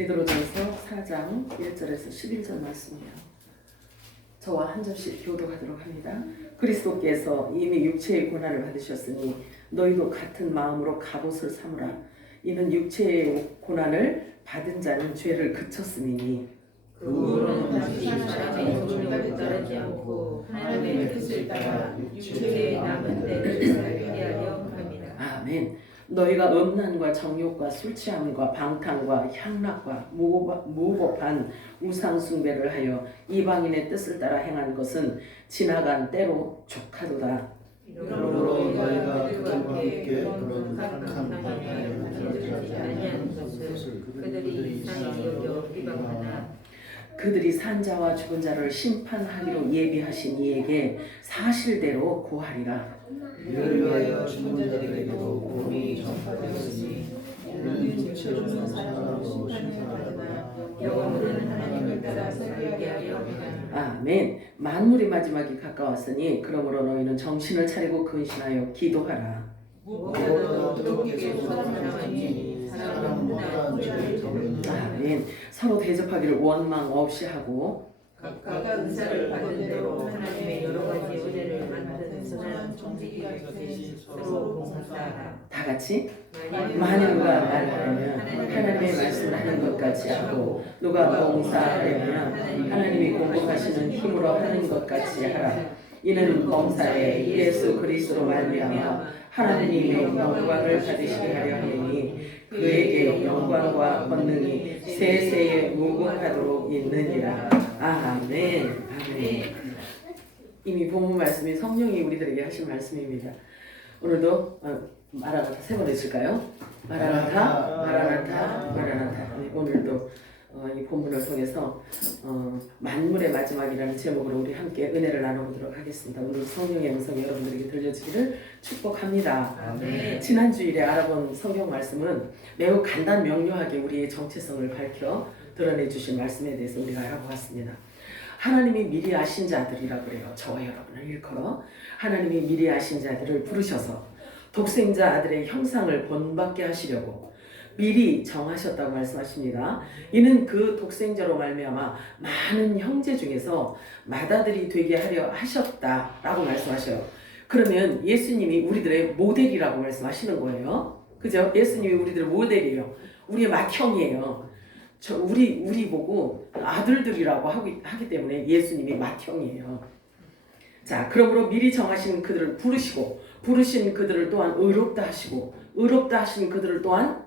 베드로전서 4장 1절에서 11절 말씀이에요. 저와 한 절씩 교독하도록 합니다. 그리스도께서 이미 육체의 고난을 받으셨으니 너희도 같은 마음으로 갑옷을 삼으라. 이는 육체의 고난을 받은 자는 죄를 그쳤음이니 그 후로는 다시 사람의 종류를 따르지 않고 하나님의 뜻을 따라 육체의 남은 때를 살게 하려 합니다. 아멘. 너희가 음란과 정욕과 술 취함과 방탕과 향락과 무법한 우상 숭배를 하여 이방인의 뜻을 따라 행한 것은 지나간 때로 족하도다. 이러므로 너희가 그들과 함께 그런 악한 방향을 저지르지 아니하는 것을 그들이 이상히 여겨 비방하나 그들이 산 자와 죽은 자를 심판하기로 예비하신 이에게 사실대로 고하리라. 이를 위하여 죽은 자들에게도 복음이 전파되었으니 이는 육체로는 사람으로 심판하거나 영으로는 하나님을 따라 살게 하려 합니다. 아멘. 만물의 마지막이 가까웠으니 그러므로 너희는 정신을 차리고 근신하여 기도하라. 무엇보다 어떻게 사랑하니 사람은 못한 죄를 덮는 아멘. 서로 대접하기를 원망 없이 하고 각각 은사를 받은 대로 하나님의 여러 가지 은혜를 만든 선한 종지기 같이 서로 봉사하라. 다 같이 만일 누가 말하면 하나님의 말씀을 하는 것 같이 하고 누가 봉사하려면 하나님이 공급하시는 힘으로 하는 것 같이 하라. 이는 범사에 예수 그리스도로 말미암아 하나님의 영광을 받으시게 하려 하니 그에게 영광과 권능이 세세에 무궁하도록 있느니라. 아멘. 아멘. 이미 본문 말씀이 성령이 우리들에게 하신 말씀입니다. 오늘도 마라나타 세 번 했을까요? 마라나타, 마라나타, 마라나타. 오늘도 이 본문을 통해서 만물의 마지막이라는 제목으로 우리 함께 은혜를 나눠보도록 하겠습니다. 오늘 성령의 음성이 여러분들에게 들려지기를 축복합니다. 아멘. 지난 주일에 알아본 성경 말씀은 매우 간단 명료하게 우리의 정체성을 밝혀 드러내 주신 말씀에 대해서 우리가 알아보았습니다. 하나님이 미리 아신 자들이라고 그래요. 저와 여러분을 일컬어 하나님이 미리 아신 자들을 부르셔서 독생자 아들의 형상을 본받게 하시려고 미리 정하셨다고 말씀하십니다. 이는 그 독생자로 말미암아 많은 형제 중에서 맏아들이 되게 하려 하셨다라고 말씀하셔요. 그러면 예수님이 우리들의 모델이라고 말씀하시는 거예요. 그죠? 예수님이 우리들의 모델이에요. 우리의 맏형이에요. 우리 보고 아들들이라고 하기 때문에 예수님이 맏형이에요. 자, 그러므로 미리 정하신 그들을 부르신 그들을 또한 의롭다 하시고 의롭다 하신 그들을 또한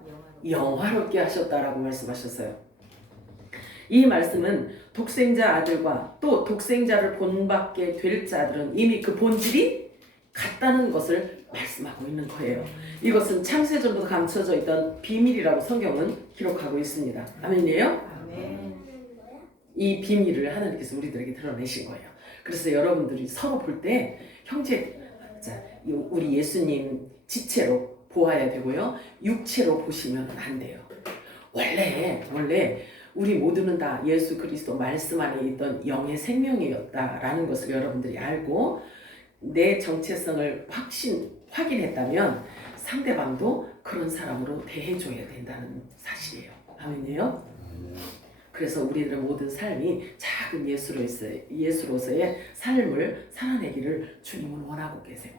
영화롭게 하셨다라고 말씀하셨어요. 이 말씀은 독생자 아들과 또 독생자를 본받게 될 자들은 이미 그 본질이 같다는 것을 말씀하고 있는 거예요. 이것은 창세전부터 감춰져 있던 비밀이라고 성경은 기록하고 있습니다. 아멘이에요? 아멘. 이 비밀을 하나님께서 우리들에게 드러내신 거예요. 그래서 여러분들이 서로 볼 때 형제, 우리 예수님 지체로 보아야 되고요. 육체로 보시면 안 돼요. 원래 우리 모두는 다 예수 그리스도 말씀 안에 있던 영의 생명이었다라는 것을 여러분들이 알고 내 정체성을 확인했다면 상대방도 그런 사람으로 대해줘야 된다는 사실이에요. 아멘이에요? 그래서 우리들의 모든 삶이 작은 예수로서의 삶을 살아내기를 주님은 원하고 계세요.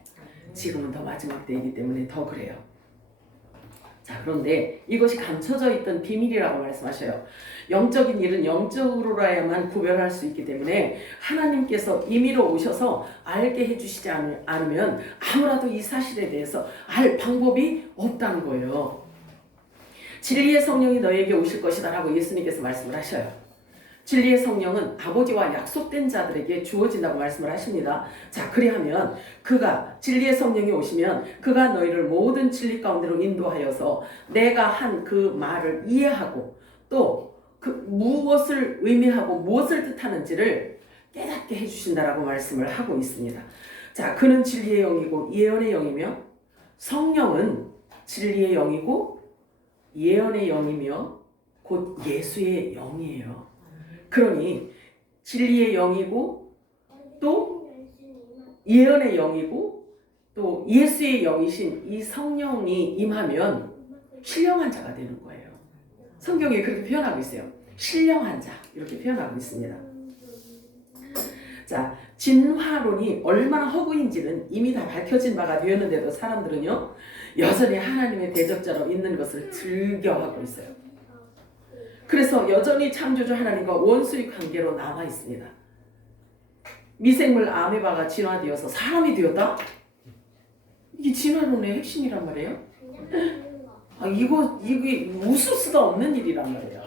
지금은 더 마지막 때이기 때문에 더 그래요. 자, 그런데 이것이 감춰져 있던 비밀이라고 말씀하셔요. 영적인 일은 영적으로라야만 구별할 수 있기 때문에 하나님께서 임의로 오셔서 알게 해주시지 않으면 아무라도 이 사실에 대해서 알 방법이 없다는 거예요. 진리의 성령이 너에게 오실 것이다 라고 예수님께서 말씀을 하셔요. 진리의 성령은 아버지와 약속된 자들에게 주어진다고 말씀을 하십니다. 자, 그리하면 진리의 성령이 오시면 그가 너희를 모든 진리 가운데로 인도하여서 내가 한 그 말을 이해하고 또 그 무엇을 의미하고 무엇을 뜻하는지를 깨닫게 해주신다라고 말씀을 하고 있습니다. 자, 그는 진리의 영이고 예언의 영이며 성령은 진리의 영이고 예언의 영이며 곧 예수의 영이에요. 그러니 진리의 영이고 또 예언의 영이고 또 예수의 영이신 이 성령이 임하면 신령한 자가 되는 거예요. 성경에 그렇게 표현하고 있어요. 신령한 자 이렇게 표현하고 있습니다. 자, 진화론이 얼마나 허구인지는 이미 다 밝혀진 바가 되었는데도 사람들은요 여전히 하나님의 대적자로 있는 것을 즐겨하고 있어요. 그래서 여전히 창조주 하나님과 원수의 관계로 남아 있습니다. 미생물 아메바가 진화되어서 사람이 되었다? 이게 진화론의 핵심이란 말이에요. 이게 웃을 수도 없는 일이란 말이에요.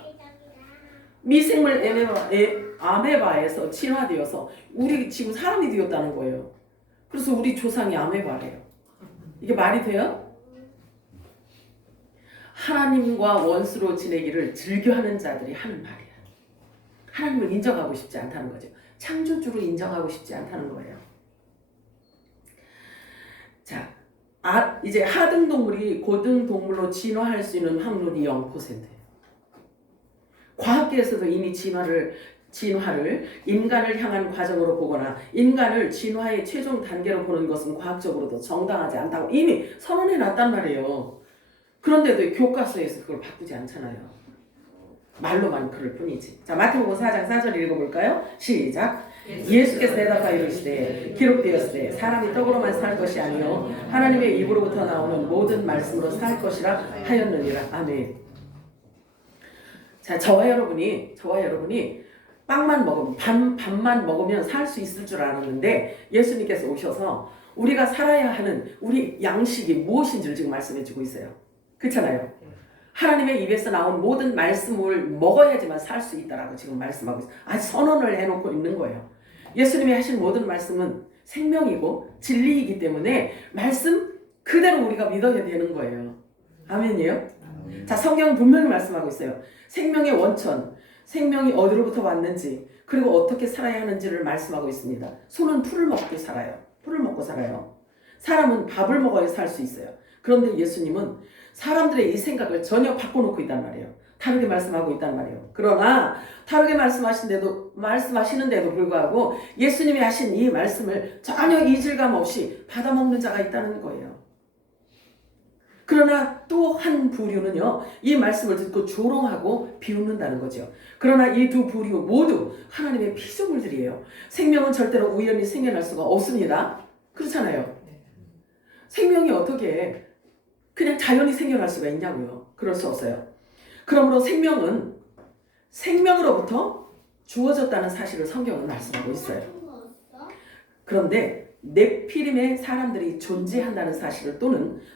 미생물 아메바에서 진화되어서 우리 지금 사람이 되었다는 거예요. 그래서 우리 조상이 아메바래요. 이게 말이 돼요? 하나님과 원수로 지내기를 즐겨하는 자들이 하는 말이야. 하나님을 인정하고 싶지 않다는 거죠. 창조주로 인정하고 싶지 않다는 거예요. 자, 이제 하등 동물이 고등 동물로 진화할 수 있는 확률이 0%예요. 과학계에서도 이미 진화를 인간을 향한 과정으로 보거나 인간을 진화의 최종 단계로 보는 것은 과학적으로도 정당하지 않다고 이미 선언해 놨단 말이에요. 그런데도 교과서에서 그걸 바꾸지 않잖아요. 말로만 그럴 뿐이지. 자, 마태복음 4장 4절 읽어볼까요? 시작. 예수께서 대답하여 이르시되 기록되었으되 사람이 떡으로만 살 것이 아니요 하나님의 입으로부터 나오는 모든 말씀으로 살 것이라 하였느니라. 아멘. 자, 저와 여러분이 빵만 먹으면 밥만 먹으면 살 수 있을 줄 알았는데 예수님께서 오셔서 우리가 살아야 하는 우리 양식이 무엇인지를 지금 말씀해주고 있어요. 그렇잖아요. 하나님의 입에서 나온 모든 말씀을 먹어야지만 살 수 있다라고 지금 말씀하고 있어요. 아주 선언을 해놓고 있는 거예요. 예수님이 하신 모든 말씀은 생명이고 진리이기 때문에 말씀 그대로 우리가 믿어야 되는 거예요. 아멘이요? 자, 성경은 분명히 말씀하고 있어요. 생명의 원천, 생명이 어디로부터 왔는지 그리고 어떻게 살아야 하는지를 말씀하고 있습니다. 소는 풀을 먹고 살아요. 풀을 먹고 살아요. 사람은 밥을 먹어야 살 수 있어요. 그런데 예수님은 사람들의 이 생각을 전혀 바꿔놓고 있단 말이에요. 다르게 말씀하고 있단 말이에요. 그러나 다르게 말씀하시는데도 불구하고 예수님이 하신 이 말씀을 전혀 이질감 없이 받아먹는 자가 있다는 거예요. 그러나 또 한 부류는요, 이 말씀을 듣고 조롱하고 비웃는다는 거죠. 그러나 이 두 부류 모두 하나님의 피조물들이에요. 생명은 절대로 우연히 생겨날 수가 없습니다. 그렇잖아요. 생명이 어떻게 그냥 자연히 생겨날 수가 있냐고요. 그럴 수 없어요. 그러므로 생명은 생명으로부터 주어졌다는 사실을 성경은 말씀하고 있어요. 그런데 네피림의 사람들이 존재한다는 사실을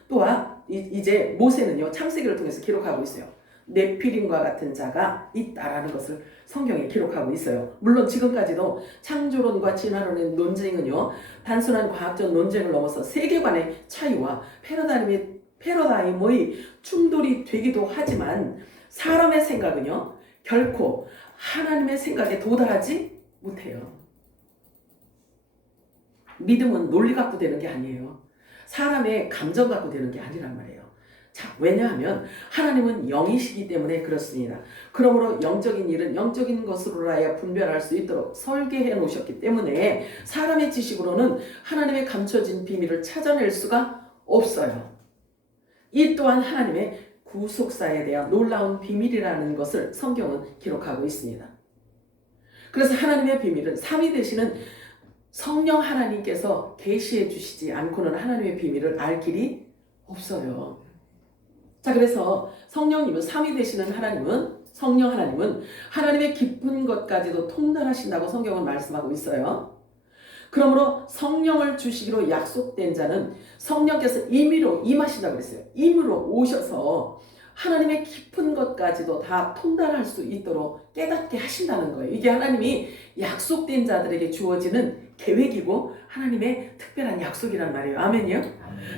또한 이제 모세는요 창세기를 통해서 기록하고 있어요. 네피림과 같은 자가 있다라는 것을 성경에 기록하고 있어요. 물론 지금까지도 창조론과 진화론의 논쟁은요 단순한 과학적 논쟁을 넘어서 세계관의 차이와 패러다임의 충돌이 되기도 하지만 사람의 생각은요 결코 하나님의 생각에 도달하지 못해요. 믿음은 논리 갖고 되는 게 아니에요. 사람의 감정 갖고 되는 게 아니란 말이에요. 자, 왜냐하면 하나님은 영이시기 때문에 그렇습니다. 그러므로 영적인 일은 영적인 것으로라야 분별할 수 있도록 설계해 놓으셨기 때문에 사람의 지식으로는 하나님의 감춰진 비밀을 찾아낼 수가 없어요. 이 또한 하나님의 구속사에 대한 놀라운 비밀이라는 것을 성경은 기록하고 있습니다. 그래서 하나님의 비밀은 삼위 되시는 성령 하나님께서 계시해 주시지 않고는 하나님의 비밀을 알 길이 없어요. 자, 그래서 성령님은 삼위 되시는 성령 하나님은 하나님의 깊은 것까지도 통달하신다고 성경은 말씀하고 있어요. 그러므로 성령을 주시기로 약속된 자는 성령께서 임의로 임하신다고 그랬어요. 임의로 오셔서 하나님의 깊은 것까지도 다 통달할 수 있도록 깨닫게 하신다는 거예요. 이게 하나님이 약속된 자들에게 주어지는 계획이고 하나님의 특별한 약속이란 말이에요. 아멘이요?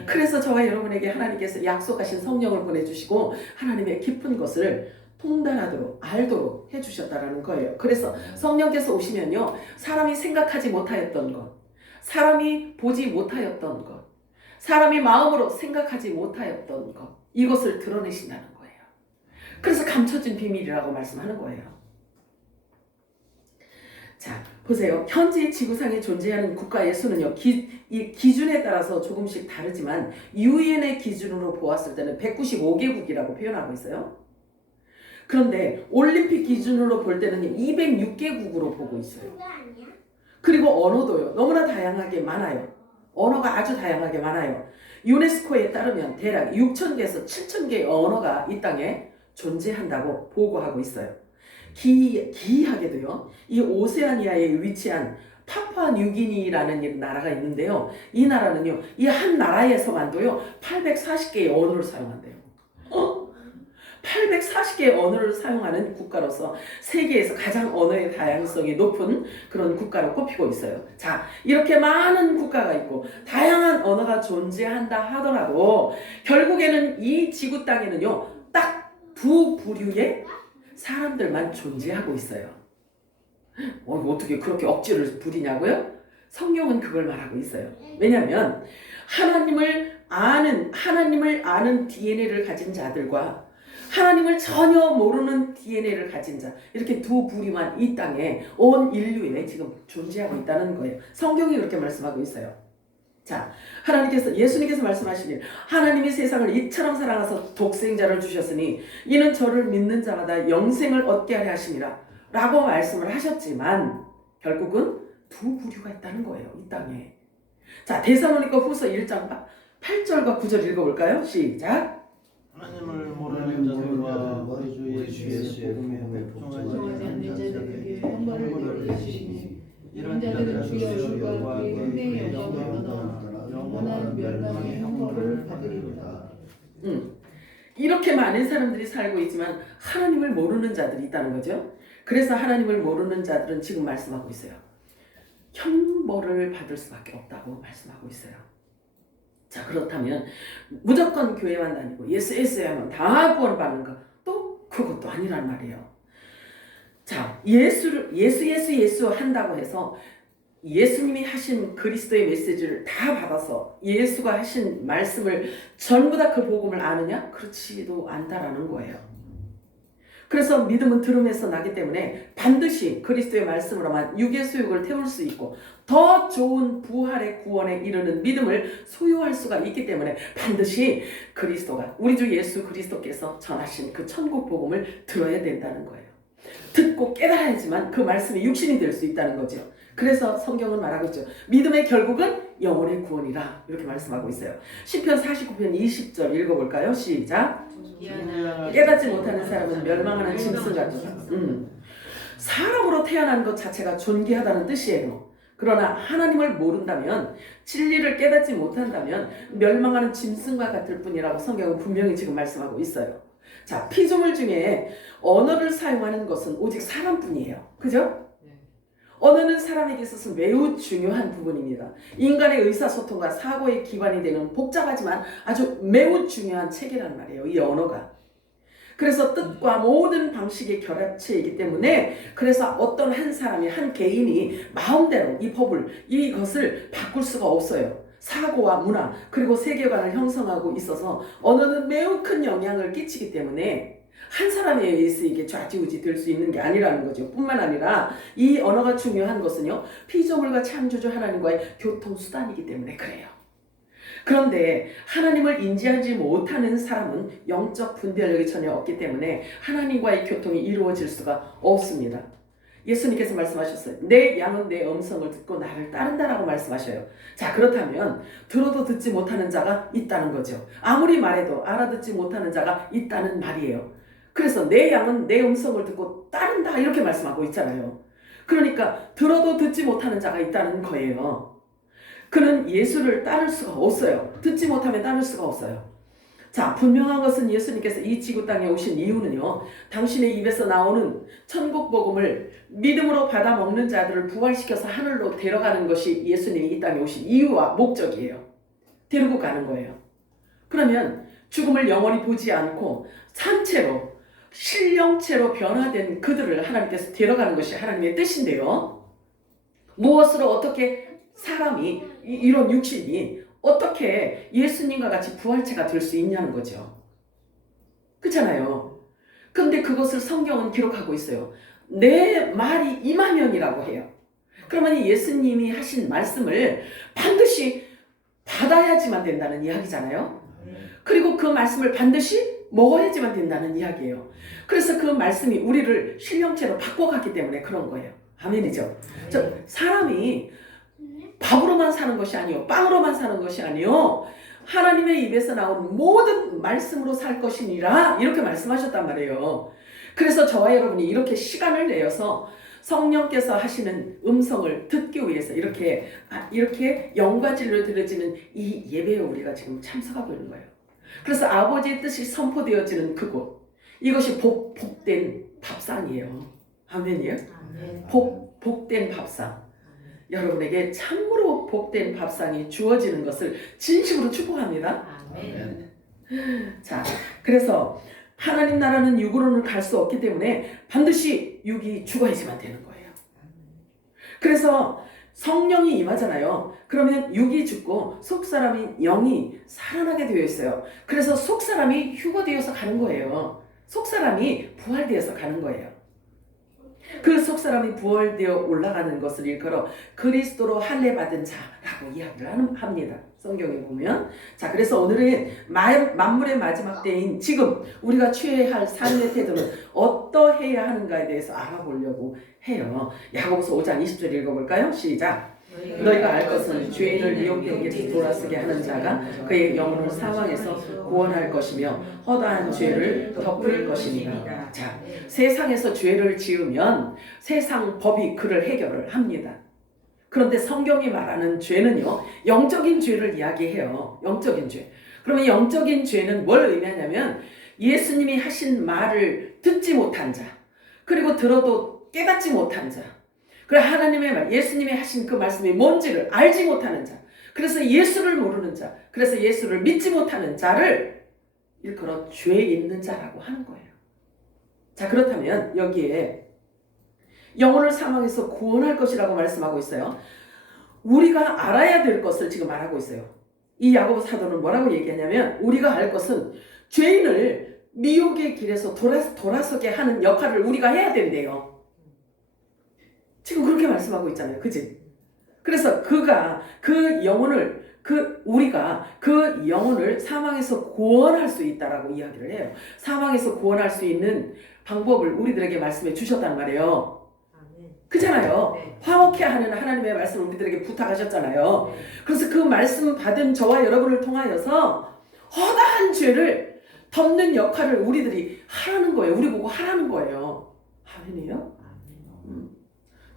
그래서 저와 여러분에게 하나님께서 약속하신 성령을 보내주시고 하나님의 깊은 것을 통달하도록 알도록 해주셨다는 거예요. 그래서 성령께서 오시면요 사람이 생각하지 못하였던 것, 사람이 보지 못하였던 것, 사람이 마음으로 생각하지 못하였던 것, 이것을 드러내신다는 거예요. 그래서 감춰진 비밀이라고 말씀하는 거예요. 자, 보세요. 현재 지구상에 존재하는 국가의 수는요 이 기준에 따라서 조금씩 다르지만 유엔의 기준으로 보았을 때는 195개국이라고 표현하고 있어요. 그런데 올림픽 기준으로 볼 때는 206개국으로 보고 있어요. 그리고 언어도요. 너무나 다양하게 많아요. 언어가 아주 다양하게 많아요. 유네스코에 따르면 대략 6,000개에서 7,000개의 언어가 이 땅에 존재한다고 보고하고 있어요. 기이하게도요. 이 오세아니아에 위치한 파푸아뉴기니라는 나라가 있는데요. 이 나라는요. 이 한 나라에서만도요. 840개의 언어를 사용한대요. 840개의 언어를 사용하는 국가로서 세계에서 가장 언어의 다양성이 높은 그런 국가로 꼽히고 있어요. 자, 이렇게 많은 국가가 있고 다양한 언어가 존재한다 하더라도 결국에는 이 지구 땅에는요. 딱 두 부류의 사람들만 존재하고 있어요. 어떻게 그렇게 억지를 부리냐고요? 성경은 그걸 말하고 있어요. 왜냐하면 하나님을 아는 DNA를 가진 자들과 하나님을 전혀 모르는 DNA를 가진 자, 이렇게 두 부류만 이 땅에 온 인류에 지금 존재하고 있다는 거예요. 성경이 그렇게 말씀하고 있어요. 자, 예수님께서 말씀하시길 하나님이 세상을 이처럼 사랑하사 독생자를 주셨으니 이는 저를 믿는 자마다 영생을 얻게 하려 하심이라 라고 말씀을 하셨지만 결국은 두 부류가 있다는 거예요. 이 땅에. 자, 데살로니가 후서 1장 8절과 9절 읽어볼까요? 시작. 하나님을 모르는 자들과 우리 주 예수의 복음에 복종하지 않는 자들에게 형벌을 내리시니 이런 자들은 주여 주와 그의 은혜의 영광을 떠나 영원한 멸망의 형벌을 받으리로다. 이렇게 많은 사람들이 살고 있지만 하나님을 모르는 자들이 있다는 거죠. 그래서 하나님을 모르는 자들은 지금 말씀하고 있어요. 형벌을 받을 수밖에 없다고 말씀하고 있어요. 자, 그렇다면 무조건 교회만 다니고 예수 하면 다 구원 받는가? 또 그것도 아니란 말이에요. 자, 예수 한다고 해서 예수님이 하신 그리스도의 메시지를 다 받아서 예수가 하신 말씀을 전부 다 그 복음을 아느냐? 그렇지도 않다라는 거예요. 그래서 믿음은 들음에서 나기 때문에 반드시 그리스도의 말씀으로만 육의 수욕을 태울 수 있고 더 좋은 부활의 구원에 이르는 믿음을 소유할 수가 있기 때문에 반드시 그리스도가 우리 주 예수 그리스도께서 전하신 그 천국 복음을 들어야 된다는 거예요. 듣고 깨달아야지만 그 말씀이 육신이 될 수 있다는 거죠. 그래서 성경은 말하고 있죠. 믿음의 결국은 영혼의 구원이라 이렇게 말씀하고 있어요. 시편 49편 20절 읽어볼까요? 시작. 깨닫지 못하는 사람은 멸망하는 짐승 같도다. 사람으로 태어난 것 자체가 존귀하다는 뜻이에요. 그러나 하나님을 모른다면, 진리를 깨닫지 못한다면 멸망하는 짐승과 같을 뿐이라고 성경은 분명히 지금 말씀하고 있어요. 자, 피조물 중에 언어를 사용하는 것은 오직 사람뿐이에요. 그죠? 언어는 사람에게 있어서 매우 중요한 부분입니다. 인간의 의사소통과 사고의 기반이 되는 복잡하지만 아주 매우 중요한 체계란 말이에요. 이 언어가. 그래서 뜻과 모든 방식의 결합체이기 때문에 그래서 어떤 한 사람이 한 개인이 마음대로 이것을 바꿀 수가 없어요. 사고와 문화 그리고 세계관을 형성하고 있어서 언어는 매우 큰 영향을 끼치기 때문에 한 사람에 의해서 이게 좌지우지 될 수 있는 게 아니라는 거죠. 뿐만 아니라 이 언어가 중요한 것은요, 피조물과 창조주 하나님과의 교통수단이기 때문에 그래요. 그런데 하나님을 인지하지 못하는 사람은 영적 분별력이 전혀 없기 때문에 하나님과의 교통이 이루어질 수가 없습니다. 예수님께서 말씀하셨어요. 내 양은 내 음성을 듣고 나를 따른다라고 말씀하셔요. 자, 그렇다면 들어도 듣지 못하는 자가 있다는 거죠. 아무리 말해도 알아듣지 못하는 자가 있다는 말이에요. 그래서 내 양은 내 음성을 듣고 따른다 이렇게 말씀하고 있잖아요. 그러니까 들어도 듣지 못하는 자가 있다는 거예요. 그는 예수를 따를 수가 없어요. 듣지 못하면 따를 수가 없어요. 자, 분명한 것은 예수님께서 이 지구 땅에 오신 이유는요, 당신의 입에서 나오는 천국 복음을 믿음으로 받아 먹는 자들을 부활시켜서 하늘로 데려가는 것이 예수님이 이 땅에 오신 이유와 목적이에요. 데리고 가는 거예요. 그러면 죽음을 영원히 보지 않고 산채로 신령체로 변화된 그들을 하나님께서 데려가는 것이 하나님의 뜻인데요. 무엇으로 어떻게 사람이 이런 육신이 어떻게 예수님과 같이 부활체가 될 수 있냐는 거죠. 그렇잖아요. 근데 그것을 성경은 기록하고 있어요. 내 말이 임하면이라고 해요. 그러면 예수님이 하신 말씀을 반드시 받아야지만 된다는 이야기잖아요. 그리고 그 말씀을 반드시 먹어야지만 된다는 이야기예요. 그래서 그 말씀이 우리를 신령체로 바꿔갔기 때문에 그런 거예요. 아멘이죠. 사람이 밥으로만 사는 것이 아니요, 빵으로만 사는 것이 아니요, 하나님의 입에서 나온 모든 말씀으로 살 것이니라, 이렇게 말씀하셨단 말이에요. 그래서 저와 여러분이 이렇게 시간을 내어서 성령께서 하시는 음성을 듣기 위해서 이렇게 영과 진리로 드려지는 이 예배에 우리가 지금 참석하고 있는 거예요. 그래서 아버지의 뜻이 선포되어지는 그곳, 이것이 복된 밥상이에요. 아멘이요? 복된 밥상. 여러분에게 참으로 복된 밥상이 주어지는 것을 진심으로 축복합니다. 아멘. 자, 그래서 하나님 나라는 육으로는 갈 수 없기 때문에 반드시 육이 죽어야지만 되는 거예요. 그래서 성령이 임하잖아요. 그러면 육이 죽고 속사람이 영이 살아나게 되어 있어요. 그래서 속사람이 휴거되어서 가는 거예요. 속사람이 부활되어서 가는 거예요. 그 속사람이 부활되어 올라가는 것을 일컬어 그리스도로 할례 받은 자라고 이야기를 합니다. 성경에 보면. 자, 그래서 오늘은 만물의 마지막 때인 지금 우리가 취해야 할 삶의 태도는 어떠해야 하는가에 대해서 알아보려고 해요. 야고보서 5장 20절 읽어볼까요? 시작. 너희가 알 것은 죄인을 미혹되게 돌아서게 하는 자가 그의 영혼을 사망에서 구원할 것이며 허다한 죄를 덮을 것이니라. 자, 세상에서 죄를 지으면 세상 법이 그를 해결을 합니다. 그런데 성경이 말하는 죄는요, 영적인 죄를 이야기해요. 영적인 죄. 그러면 영적인 죄는 뭘 의미하냐면 예수님이 하신 말을 듣지 못한 자, 그리고 들어도 깨닫지 못한 자, 그리고 하나님의 말, 예수님이 하신 그 말씀이 뭔지를 알지 못하는 자, 그래서 예수를 모르는 자, 그래서 예수를 믿지 못하는 자를 일컬어 죄 있는 자라고 하는 거예요. 자, 그렇다면 여기에 영혼을 사망에서 구원할 것이라고 말씀하고 있어요. 우리가 알아야 될 것을 지금 말하고 있어요. 이 야고보 사도는 뭐라고 얘기하냐면 우리가 알 것은 죄인을 미혹의 길에서 돌아서게 하는 역할을 우리가 해야 된대요. 지금 그렇게 말씀하고 있잖아요. 그치? 그래서 우리가 그 영혼을 사망에서 구원할 수 있다라고 이야기를 해요. 사망에서 구원할 수 있는 방법을 우리들에게 말씀해 주셨단 말이에요. 그잖아요. 화목해 하는 하나님의 말씀을 우리들에게 부탁하셨잖아요. 그래서 그 말씀 받은 저와 여러분을 통하여서 허다한 죄를 덮는 역할을 우리들이 하라는 거예요. 우리 보고 하라는 거예요. 아멘이요?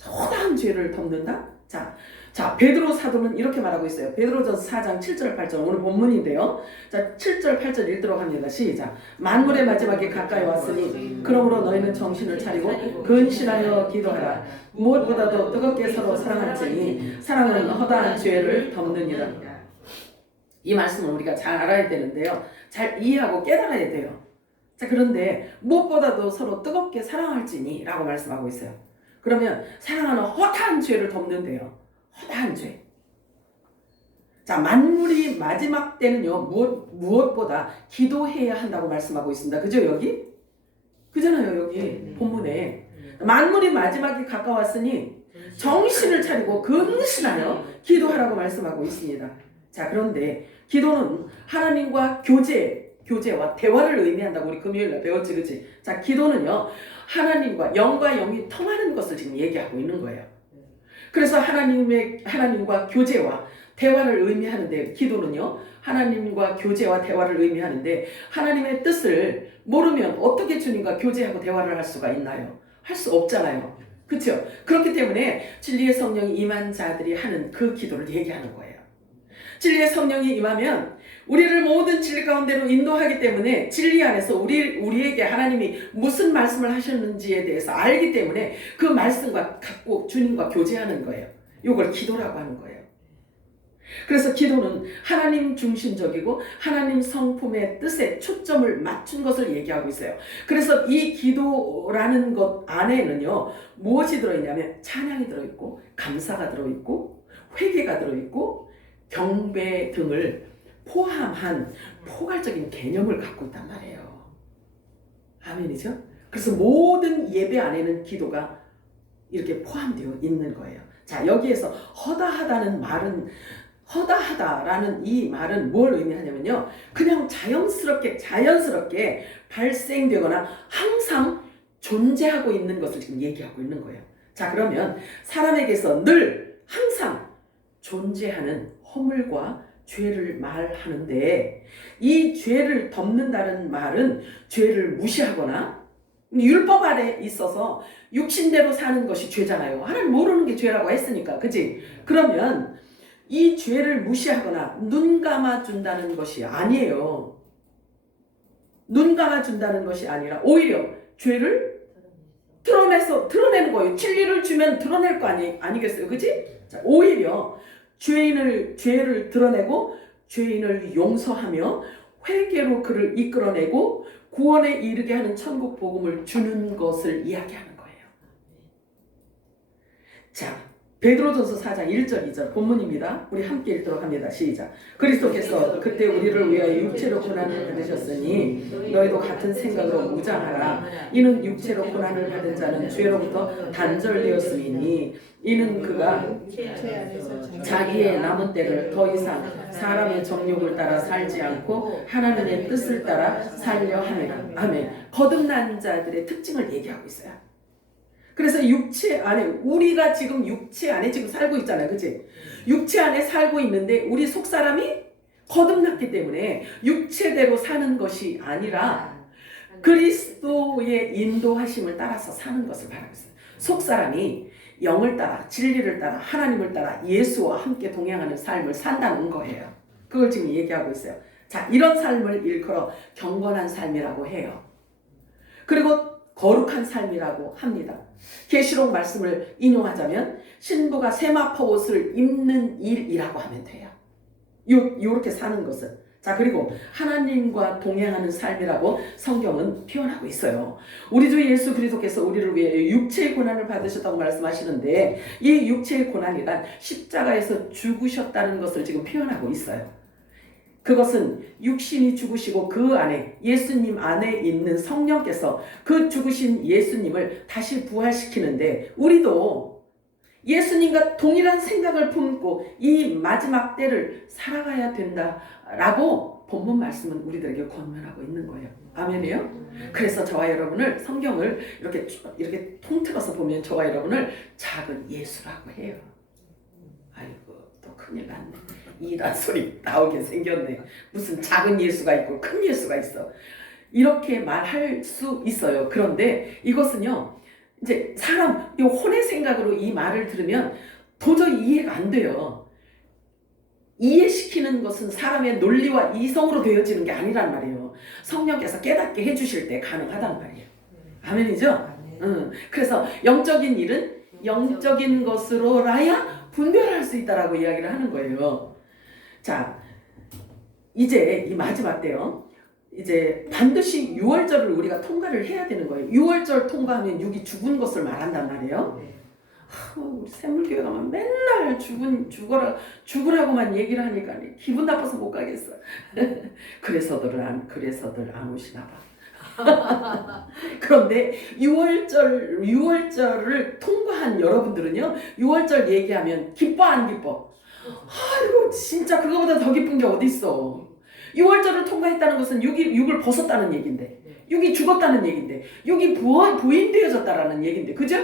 허다한 죄를 덮는다? 자, 베드로 사도는 이렇게 말하고 있어요. 베드로전서 4장 7절 8절 오늘 본문인데요. 자, 7절 8절 읽도록 합니다. 시작. 만물의 마지막에 가까이 왔으니 그러므로 너희는 정신을 차리고 근신하여 기도하라. 무엇보다도 뜨겁게 서로 사랑할지니 사랑은 허다한 죄를 덮느니라. 이 말씀을 우리가 잘 알아야 되는데요. 잘 이해하고 깨달아야 돼요. 자, 그런데 무엇보다도 서로 뜨겁게 사랑할지니 라고 말씀하고 있어요. 그러면 사랑하는 허다한 죄를 덮는데요. 허다한 죄. 자, 만물이 마지막 때는요, 무엇보다 기도해야 한다고 말씀하고 있습니다. 그죠, 여기? 그잖아요, 여기 본문에. 만물이 마지막에 가까웠으니 정신을 차리고 근신하여 기도하라고 말씀하고 있습니다. 자, 그런데 기도는 하나님과 교제와 대화를 의미한다고 우리 금요일날 배웠지, 그치? 자, 기도는요, 하나님과 영이 통하는 것을 지금 얘기하고 있는 거예요. 그래서 하나님과 교제와 대화를 의미하는데, 기도는요, 하나님과 교제와 대화를 의미하는데, 하나님의 뜻을 모르면 어떻게 주님과 교제하고 대화를 할 수가 있나요? 할 수 없잖아요. 그렇죠? 그렇기 때문에 진리의 성령이 임한 자들이 하는 그 기도를 얘기하는 거예요. 진리의 성령이 임하면 우리를 모든 진리 가운데로 인도하기 때문에 진리 안에서 우리에게 하나님이 무슨 말씀을 하셨는지에 대해서 알기 때문에 그 말씀과 갖고 주님과 교제하는 거예요. 이걸 기도라고 하는 거예요. 그래서 기도는 하나님 중심적이고 하나님 성품의 뜻에 초점을 맞춘 것을 얘기하고 있어요. 그래서 이 기도라는 것 안에는요, 무엇이 들어있냐면 찬양이 들어있고 감사가 들어있고 회개가 들어있고 경배 등을 포함한 포괄적인 개념을 갖고 있단 말이에요. 아멘이죠? 그래서 모든 예배 안에는 기도가 이렇게 포함되어 있는 거예요. 자, 여기에서 허다하다는 말은 허다하다라는 이 말은 뭘 의미하냐면요. 그냥 자연스럽게 발생되거나 항상 존재하고 있는 것을 지금 얘기하고 있는 거예요. 자, 그러면 사람에게서 늘 항상 존재하는 허물과 죄를 말하는데, 이 죄를 덮는다는 말은 죄를 무시하거나 율법 아래 있어서 육신대로 사는 것이 죄잖아요. 하나님 모르는 게 죄라고 했으니까, 그치? 그러면 이 죄를 무시하거나 눈 감아준다는 것이 아니에요. 눈 감아준다는 것이 아니라 오히려 죄를 드러내는 거예요. 진리를 주면 드러낼 거 아니겠어요? 그치? 자, 오히려 죄를 드러내고 죄인을 용서하며 회개로 그를 이끌어내고 구원에 이르게 하는 천국 복음을 주는 것을 이야기하는 거예요. 자, 베드로전서 4장 1절 2절 본문입니다. 우리 함께 읽도록 합니다. 시작. 그리스도께서 그때 우리를 위하여 육체로 고난을 받으셨으니 너희도 같은 생각으로 무장하라. 이는 육체로 고난을 받은 자는 죄로부터 단절되었음이니 이는 그가 자기의 남은 때를 더 이상 사람의 정욕을 따라 살지 않고 하나님의 뜻을 따라 살려 함이라. 아멘. 거듭난 자들의 특징을 얘기하고 있어요. 그래서 육체 안에, 우리가 지금 육체 안에 지금 살고 있잖아요. 그치? 육체 안에 살고 있는데 우리 속사람이 거듭났기 때문에 육체대로 사는 것이 아니라 그리스도의 인도하심을 따라서 사는 것을 바라고 있어요. 속사람이 영을 따라, 진리를 따라, 하나님을 따라 예수와 함께 동행하는 삶을 산다는 거예요. 그걸 지금 얘기하고 있어요. 자, 이런 삶을 일컬어 경건한 삶이라고 해요. 그리고 거룩한 삶이라고 합니다. 계시록 말씀을 인용하자면 신부가 세마포 옷을 입는 일이라고 하면 돼요. 요렇게 사는 것은. 자, 그리고 하나님과 동행하는 삶이라고 성경은 표현하고 있어요. 우리 주 예수 그리스도께서 우리를 위해 육체의 고난을 받으셨다고 말씀하시는데 이 육체의 고난이란 십자가에서 죽으셨다는 것을 지금 표현하고 있어요. 그것은 육신이 죽으시고 그 안에 예수님 안에 있는 성령께서 그 죽으신 예수님을 다시 부활시키는데 우리도 예수님과 동일한 생각을 품고 이 마지막 때를 살아가야 된다라고 본문 말씀은 우리들에게 권면하고 있는 거예요. 아멘이요? 그래서 저와 여러분을 성경을 이렇게 통틀어서 보면 저와 여러분을 작은 예수라고 해요. 아이고 또 큰일 났네. 이란 소리 나오게 생겼네. 무슨 작은 예수가 있고 큰 예수가 있어. 이렇게 말할 수 있어요. 그런데 이것은요, 이제 사람 혼의 생각으로 이 말을 들으면 도저히 이해가 안 돼요. 이해시키는 것은 사람의 논리와 이성으로 되어지는 게 아니란 말이에요. 성령께서 깨닫게 해주실 때 가능하단 말이에요. 아멘이죠? 그래서 영적인 일은 영적인 것으로라야 분별할 수 있다라고 이야기를 하는 거예요. 자, 이제 이 마지막 때요. 이제 반드시 6월절을 우리가 통과를 해야 되는 거예요. 6월절 통과하면 6이 죽은 것을 말한단 말이에요. 우리 샘물교회 가면 맨날 죽으라고만 얘기를 하니까 기분 나빠서 못 가겠어. 그래서들 안 오시나 봐. 그런데 6월절을 통과한 여러분들은요, 6월절 얘기하면 기뻐 안 기뻐? 아이고 진짜 그거보다 더 기쁜 게 어디 있어. 6월절을 통과했다는 것은 6을 벗었다는 얘긴데, 6이 죽었다는 얘긴데, 6이 부인되어졌다라는 얘긴데, 그죠?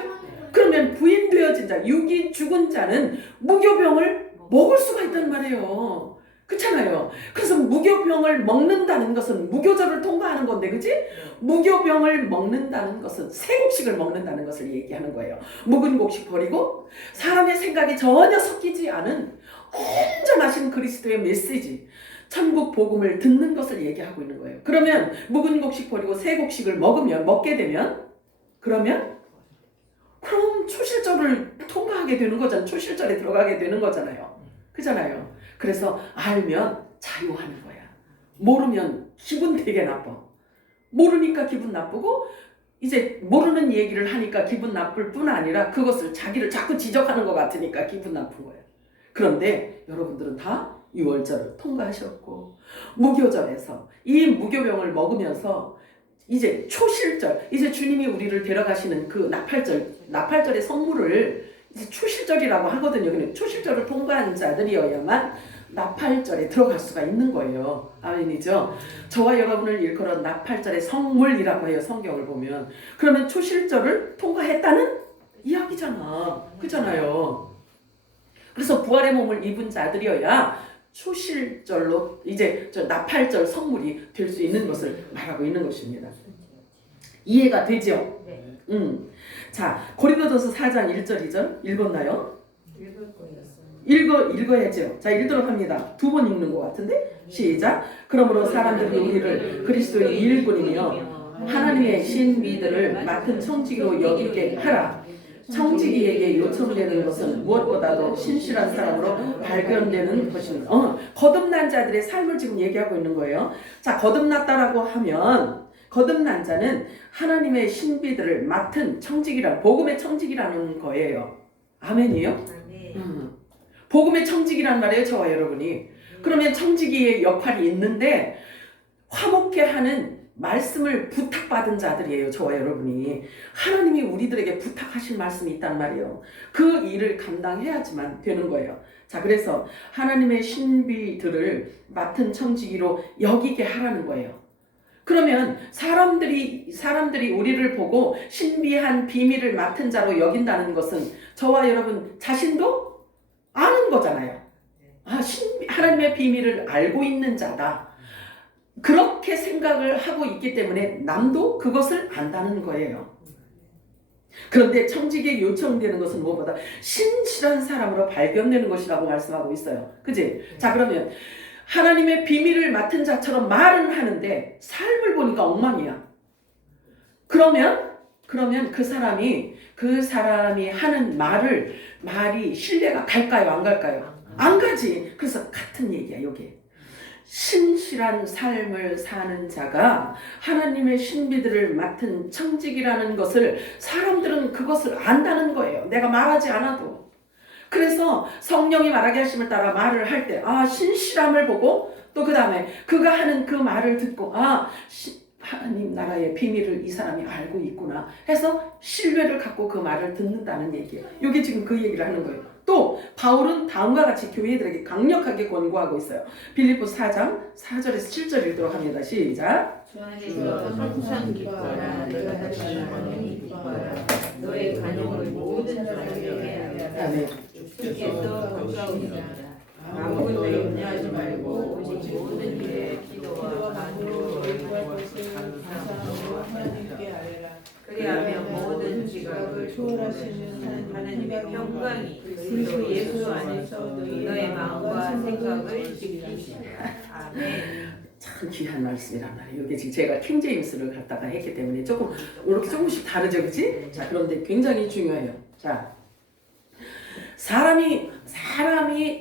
그러면 부인되어진 자, 6이 죽은 자는 무교병을 먹을 수가 있단 말이에요. 그렇잖아요. 그래서 무교병을 먹는다는 것은 무교절을 통과하는 건데, 그치? 무교병을 먹는다는 것은 세곡식을 먹는다는 것을 얘기하는 거예요. 묵은 곡식 버리고 사람의 생각이 전혀 섞이지 않은 온전하신 그리스도의 메시지, 천국 복음을 듣는 것을 얘기하고 있는 거예요. 그러면 묵은 곡식 버리고 새 곡식을 먹게 되면 그럼 초실절을 통과하게 되는 거잖아요. 초실절에 들어가게 되는 거잖아요. 그잖아요. 그래서 알면 자유하는 거야. 모르면 기분 되게 나빠. 모르니까 기분 나쁘고, 이제 모르는 얘기를 하니까 기분 나쁠 뿐 아니라 그것을 자기를 자꾸 지적하는 것 같으니까 기분 나쁜 거예요. 그런데 여러분들은 다 6월절을 통과하셨고, 무교절에서 이 무교병을 먹으면서 이제 초실절, 이제 주님이 우리를 데려가시는 그 나팔절의 선물을 이제 초실절이라고 하거든요. 근데 초실절을 통과한 자들이어야만 나팔절에 들어갈 수가 있는 거예요. 아멘이죠. 저와 여러분을 일컬은 나팔절의 성물이라고 해요. 성경을 보면. 그러면 초실절을 통과했다는 이야기잖아. 그잖아요. 그래서 부활의 몸을 입은 자들이어야 초실절로 이제 저 나팔절 성물이 될 수 있는 것을 말하고 있는 것입니다. 이해가 되죠? 자, 고린도전서 4장 1절 2절 읽었나요? 읽어야죠. 자, 읽도록 합니다. 두 번 읽는 것 같은데? 시작. 그러므로 사람들이 우리를 그리스도의 일꾼이며 하나님의 신비들을 맡은 청지기로 여기게 하라. 청지기에게 요청되는 것은 무엇보다도 신실한 사람으로 발견되는 것입니다. 거듭난 자들의 삶을 지금 얘기하고 있는 거예요. 자, 거듭났다라고 하면 거듭난 자는 하나님의 신비들을 맡은 청지기라, 복음의 청지기라는 거예요. 아멘이요? 복음의 청지기란 말이에요, 저와 여러분이. 그러면 청지기의 역할이 있는데 화목케 하는 말씀을 부탁받은 자들이에요, 저와 여러분이. 하나님이 우리들에게 부탁하실 말씀이 있단 말이에요. 그 일을 감당해야지만 되는 거예요. 자, 그래서 하나님의 신비들을 맡은 청지기로 여기게 하라는 거예요. 그러면 사람들이 우리를 보고 신비한 비밀을 맡은 자로 여긴다는 것은 저와 여러분 자신도 아는 거잖아요. 하나님의 비밀을 알고 있는 자다. 그렇게 생각을 하고 있기 때문에 남도 그것을 안다는 거예요. 그런데 청지기에 요청되는 것은 무엇보다 신실한 사람으로 발견되는 것이라고 말씀하고 있어요. 그치? 자, 그러면 하나님의 비밀을 맡은 자처럼 말은 하는데 삶을 보니까 엉망이야. 그러면 그 사람이 하는 말이 신뢰가 갈까요? 안 갈까요? 안 가지. 그래서 같은 얘기야, 여기. 신실한 삶을 사는 자가 하나님의 신비들을 맡은 청지기라는 것을 사람들은 그것을 안다는 거예요. 내가 말하지 않아도. 그래서 성령이 말하게 하심을 따라 말을 할 때 신실함을 보고 또 그 다음에 그가 하는 그 말을 듣고 하나님 나라의 비밀을 이 사람이 알고 있구나 해서 신뢰를 갖고 그 말을 듣는다는 얘기예요. 이게 지금 그 얘기를 하는 거예요. 또 바울은 다음과 같이 교회들에게 강력하게 권고하고 있어요. 빌립보 4장 4절에서 7절 읽도록 합니다. 시작. 주 안에서 항상 기뻐하라. 내가 다시 말하노니 기뻐하라. 너의 간용을 모든 사람에게 하라. 아멘. 주께서 가까우시다. 아무것도 염려하지 말고 오직 모든 일에 기도와 간구로 감사하고 하나님께 아뢰라. 그리하면 모든 지각을 초월하시는 하나님의 평강이 그리스도 예수 안에서 너의 마음과 생각을 지키시라. 아멘. 참 귀한 말씀이란 말이에요. 이게 지금 제가 킹제임스를 갖다가 했기 때문에 이렇게 조금씩 다르죠, 그렇지? 자, 그런데 굉장히 중요해요. 자, 사람이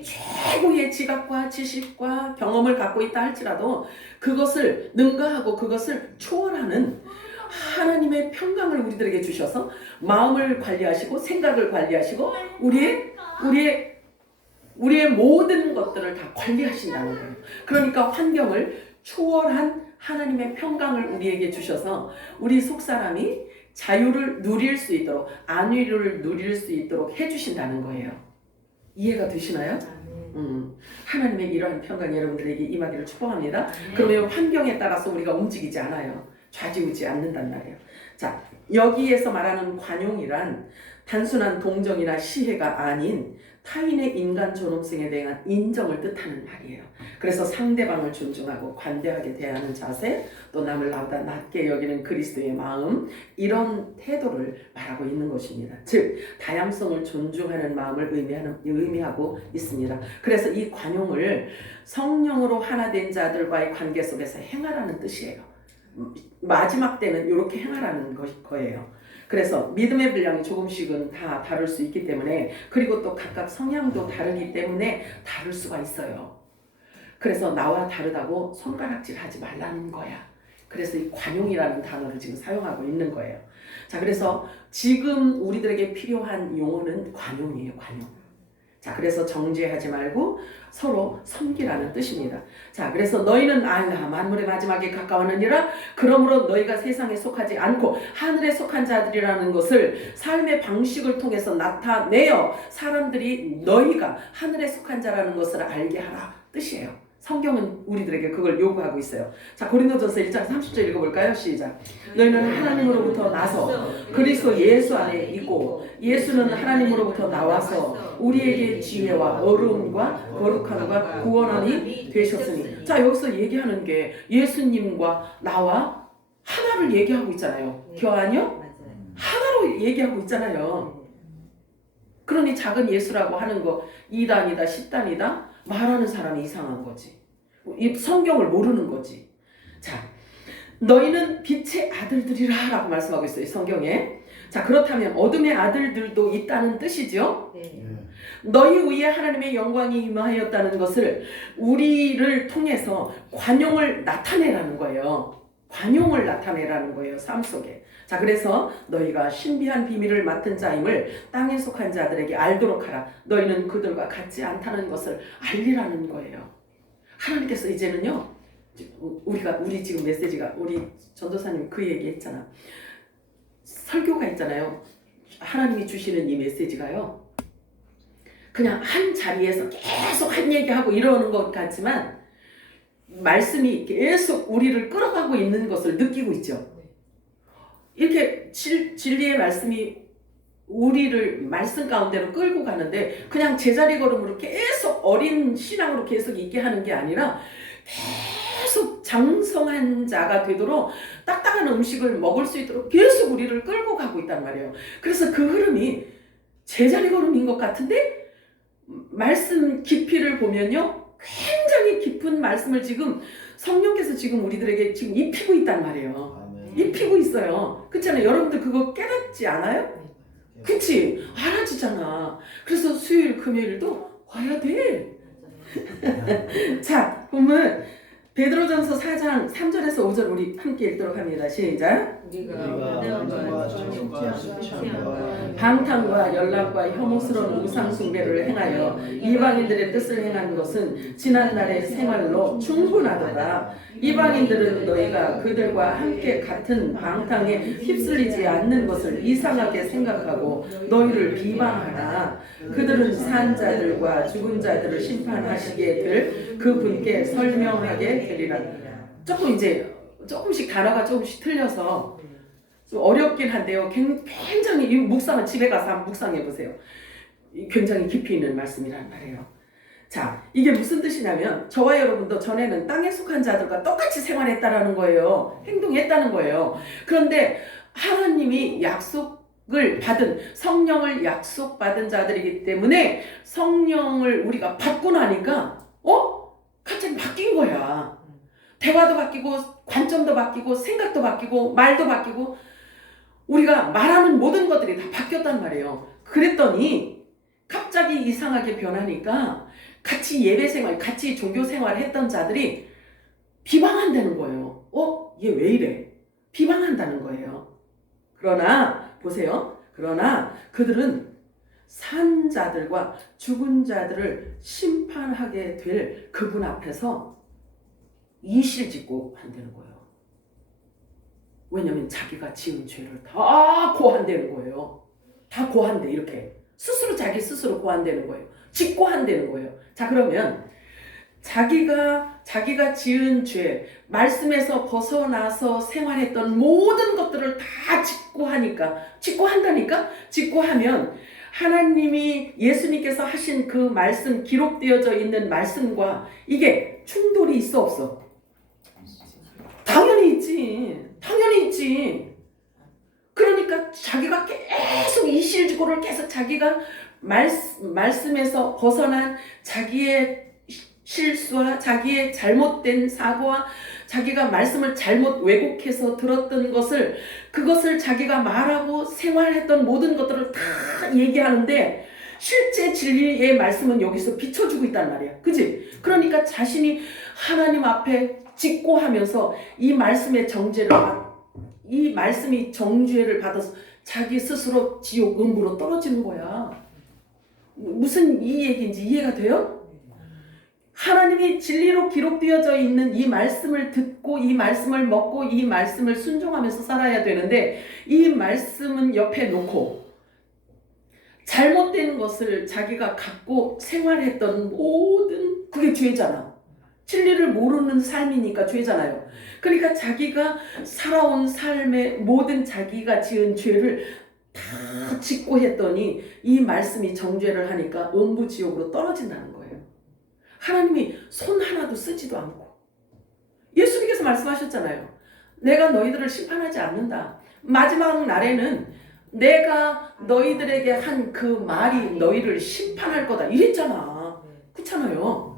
최고의 지각과 지식과 경험을 갖고 있다 할지라도 그것을 능가하고 그것을 초월하는 하나님의 평강을 우리들에게 주셔서 마음을 관리하시고 생각을 관리하시고 우리의 모든 것들을 다 관리하신다는 거예요. 그러니까 환경을 초월한 하나님의 평강을 우리에게 주셔서 우리 속사람이 자유를 누릴 수 있도록 안위를 누릴 수 있도록 해주신다는 거예요. 이해가 되시나요? 하나님의 이러한 평강이 여러분들에게 임하기를 축복합니다. 그러면 환경에 따라서 우리가 움직이지 않아요. 좌지우지 않는단 말이에요. 자, 여기에서 말하는 관용이란 단순한 동정이나 시혜가 아닌 타인의 인간 존엄성에 대한 인정을 뜻하는 말이에요. 그래서 상대방을 존중하고 관대하게 대하는 자세, 또 남을 나보다 낮게 여기는 그리스도의 마음, 이런 태도를 말하고 있는 것입니다. 즉 다양성을 존중하는 마음을 의미하고 있습니다. 그래서 이 관용을 성령으로 하나 된 자들과의 관계 속에서 행하라는 뜻이에요. 마지막 때는 이렇게 행하라는 거예요. 그래서 믿음의 분량이 조금씩은 다 다를 수 있기 때문에, 그리고 또 각각 성향도 다르기 때문에 다를 수가 있어요. 그래서 나와 다르다고 손가락질 하지 말라는 거야. 그래서 이 관용이라는 단어를 지금 사용하고 있는 거예요. 자, 그래서 지금 우리들에게 필요한 용어는 관용이에요. 관용. 자, 그래서 정죄하지 말고 서로 섬기라는 뜻입니다. 자, 그래서 너희는 알라 만물의 마지막에 가까웠느니라. 그러므로 너희가 세상에 속하지 않고 하늘에 속한 자들이라는 것을 삶의 방식을 통해서 나타내어 사람들이 너희가 하늘에 속한 자라는 것을 알게 하라 뜻이에요. 성경은 우리들에게 그걸 요구하고 있어요. 자, 고린도전서 1장 30절 읽어볼까요? 시작. 너희는 하나님으로부터 나서 그리스도 예수 안에 있고 예수는 하나님으로부터 나와서 우리에게 지혜와 어려움과 거룩함과 구원원이 되셨으니. 자, 여기서 얘기하는 게 예수님과 나와 하나를 얘기하고 있잖아요. 교환이요? 맞아요. 하나로 얘기하고 있잖아요. 그러니 작은 예수라고 하는 거 2단이다 10단이다 말하는 사람이 이상한 거지. 이 성경을 모르는 거지. 자, 너희는 빛의 아들들이라 라고 말씀하고 있어요, 성경에. 자, 그렇다면 어둠의 아들들도 있다는 뜻이죠. 네. 너희 위에 하나님의 영광이 임하였다는 것을 우리를 통해서 관용을 나타내라는 거예요. 관용을 나타내라는 거예요, 삶 속에. 자, 그래서 너희가 신비한 비밀을 맡은 자임을 땅에 속한 자들에게 알도록 하라. 너희는 그들과 같지 않다는 것을 알리라는 거예요. 하나님께서 이제는요, 우리 지금 메시지가, 우리 전도사님 그 얘기 했잖아. 설교가 있잖아요. 하나님이 주시는 이 메시지가요, 그냥 한 자리에서 계속 한 얘기하고 이러는 것 같지만 말씀이 계속 우리를 끌어가고 있는 것을 느끼고 있죠. 이렇게 진리의 말씀이 우리를 말씀 가운데로 끌고 가는데 그냥 제자리 걸음으로 계속 어린 신앙으로 계속 있게 하는 게 아니라 계속 장성한 자가 되도록 딱딱한 음식을 먹을 수 있도록 계속 우리를 끌고 가고 있단 말이에요. 그래서 그 흐름이 제자리 걸음인 것 같은데 말씀 깊이를 보면요, 굉장히 깊은 말씀을 지금 성령께서 지금 우리들에게 지금 입히고 있단 말이에요. 입히고 있어요. 그렇잖아요. 여러분들 그거 깨닫지 않아요? 그치? 알아지잖아. 그래서 수요일 금요일도 와야 돼. 자, 보면 베드로전서 4장 3절에서 5절 우리 함께 읽도록 합니다. 시작. 방탕과 연락과 혐오스러운 우상 숭배를 행하여 이방인들의 뜻을 행한 것은 지난날의 생활로 충분하도다. 이방인들은 너희가 그들과 함께 같은 방탕에 휩쓸리지 않는 것을 이상하게 생각하고 너희를 비방하나 그들은 산 자들과 죽은 자들을 심판하시게 될 그분께 설명하게 되리라. 조금씩 단어가 조금씩 틀려서 좀 어렵긴 한데요. 굉장히 이 묵상은 집에 가서 한번 묵상해 보세요. 굉장히 깊이 있는 말씀이란 말이에요. 자, 이게 무슨 뜻이냐면 저와 여러분도 전에는 땅에 속한 자들과 똑같이 생활했다라는 거예요. 행동했다는 거예요. 그런데 하나님이 약속을 받은, 성령을 약속받은 자들이기 때문에 성령을 우리가 받고 나니까 갑자기 바뀐 거야. 대화도 바뀌고 관점도 바뀌고 생각도 바뀌고 말도 바뀌고 우리가 말하는 모든 것들이 다 바뀌었단 말이에요. 그랬더니 갑자기 이상하게 변하니까 같이 예배 생활, 같이 종교 생활을 했던 자들이 비방한다는 거예요. 얘 왜 이래? 비방한다는 거예요. 그러나 보세요. 그러나 그들은 산 자들과 죽은 자들을 심판하게 될 그분 앞에서 이실직고 한다는 거예요. 왜냐면 자기가 지은 죄를 다 고한다는 거예요. 다 고한대, 이렇게. 스스로 자기 스스로 고한다는 거예요. 짓고 한다는 거예요. 자, 그러면 자기가 지은 죄, 말씀에서 벗어나서 생활했던 모든 것들을 다 짓고 한다니까? 짓고 하면 하나님이 예수님께서 하신 그 말씀, 기록되어져 있는 말씀과 이게 충돌이 있어 없어? 당연히 있지. 그러니까 자기가 계속 이실직고를 계속 자기가 말씀에서 벗어난 자기의 실수와 자기의 잘못된 사고와 자기가 말씀을 잘못 왜곡해서 들었던 것을, 그것을 자기가 말하고 생활했던 모든 것들을 다 얘기하는데 실제 진리의 말씀은 여기서 비춰주고 있단 말이야. 그치? 그러니까 자신이 하나님 앞에 직고하면서 이 말씀의 이 말씀이 정죄를 받아서 자기 스스로 지옥 음부로 떨어지는 거야. 무슨 이 얘기인지 이해가 돼요? 하나님이 진리로 기록되어져 있는 이 말씀을 듣고 이 말씀을 먹고 이 말씀을 순종하면서 살아야 되는데 이 말씀은 옆에 놓고 잘못된 것을 자기가 갖고 생활했던 모든 그게 죄잖아. 진리를 모르는 삶이니까 죄잖아요. 그러니까 자기가 살아온 삶의 모든 자기가 지은 죄를 다 짓고 했더니 이 말씀이 정죄를 하니까 음부지옥으로 떨어진다는 거예요. 하나님이 손 하나도 쓰지도 않고 예수님께서 말씀하셨잖아요. 내가 너희들을 심판하지 않는다. 마지막 날에는 내가 너희들에게 한 그 말이 너희를 심판할 거다 이랬잖아. 그렇잖아요.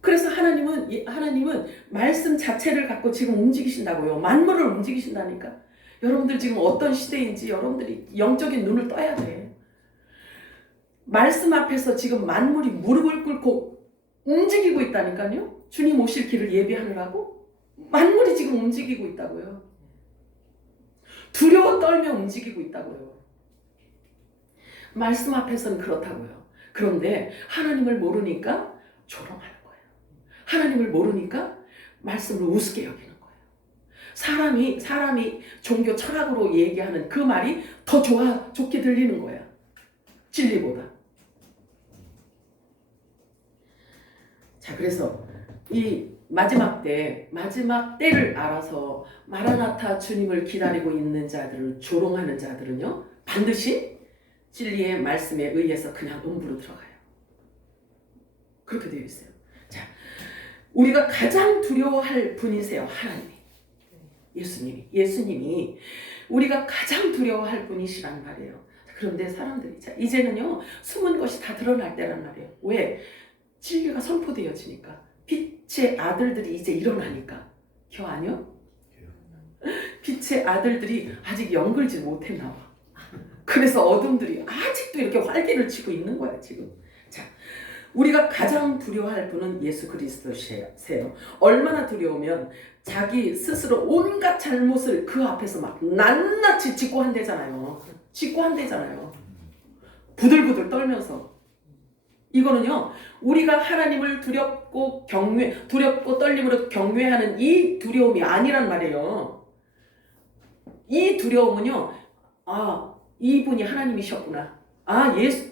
그래서 하나님은 말씀 자체를 갖고 지금 움직이신다고요. 만물을 움직이신다니까. 여러분들 지금 어떤 시대인지 여러분들이 영적인 눈을 떠야 돼. 말씀 앞에서 지금 만물이 무릎을 꿇고 움직이고 있다니까요. 주님 오실 길을 예비하느라고 만물이 지금 움직이고 있다고요. 두려워 떨며 움직이고 있다고요. 말씀 앞에서는 그렇다고요. 그런데 하나님을 모르니까 조롱하는 거예요. 하나님을 모르니까 말씀을 우습게 여기는 거예요. 사람이 종교 철학으로 얘기하는 그 말이 더 좋게 들리는 거야. 진리보다. 자, 그래서 이 마지막 때를 알아서 마라나타 주님을 기다리고 있는 자들을 조롱하는 자들은요, 반드시 진리의 말씀에 의해서 그냥 음부로 들어가요. 그렇게 되어 있어요. 자, 우리가 가장 두려워할 분이세요. 하나님이. 예수님이 우리가 가장 두려워할 분이시란 말이에요. 그런데 사람들이 이제는요, 숨은 것이 다 드러날 때란 말이에요. 왜? 진리가 선포되어지니까. 빛의 아들들이 이제 일어나니까. 겨 아니요? 빛의 아들들이 아직 영글지 못했나 봐. 그래서 어둠들이 아직도 이렇게 활기를 치고 있는 거야 지금. 자, 우리가 가장 두려워할 분은 예수 그리스도세요. 얼마나 두려우면 자기 스스로 온갖 잘못을 그 앞에서 막 낱낱이 짓고 한대잖아요. 부들부들 떨면서. 이거는요, 우리가 하나님을 두렵고 떨림으로 경외하는 이 두려움이 아니란 말이에요. 이 두려움은요, 이분이 하나님이셨구나.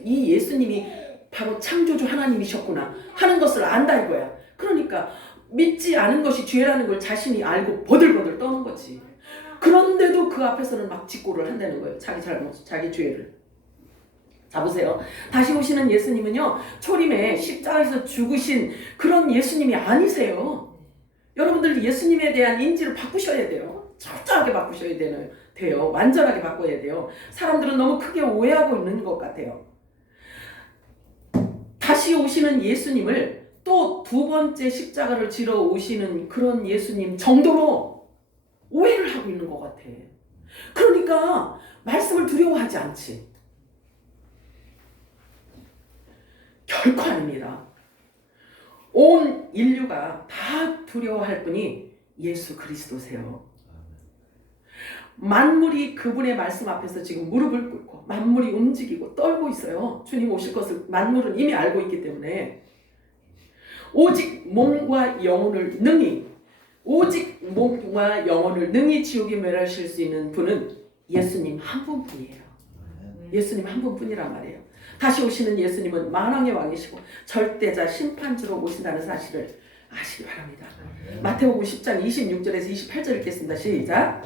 이 예수님이 바로 창조주 하나님이셨구나 하는 것을 안다 이거야. 그러니까 믿지 않은 것이 죄라는 걸 자신이 알고 버들버들 떠는 거지. 그런데도 그 앞에서는 막 직고를 한다는 거예요. 자기 잘못, 자기 죄를. 자, 보세요. 다시 오시는 예수님은요, 초림에 십자가에서 죽으신 그런 예수님이 아니세요. 여러분들 예수님에 대한 인지를 바꾸셔야 돼요. 철저하게 바꾸셔야 돼요. 완전하게 바꿔야 돼요. 사람들은 너무 크게 오해하고 있는 것 같아요. 다시 오시는 예수님을 또 두 번째 십자가를 지러 오시는 그런 예수님 정도로 오해를 하고 있는 것 같아. 그러니까 말씀을 두려워하지 않지. 결코 아닙니다. 온 인류가 다 두려워할 분이 예수 그리스도세요. 만물이 그분의 말씀 앞에서 지금 무릎을 꿇고 만물이 움직이고 떨고 있어요. 주님 오실 것을 만물은 이미 알고 있기 때문에 오직 몸과 영혼을 능히 지옥에 멸하실 수 있는 분은 예수님 한 분뿐이에요. 예수님 한 분뿐이란 말이에요. 다시 오시는 예수님은 만왕의 왕이시고 절대자 심판주로 오신다는 사실을 아시기 바랍니다. 마태복음 10장 26절에서 28절 읽겠습니다. 시작.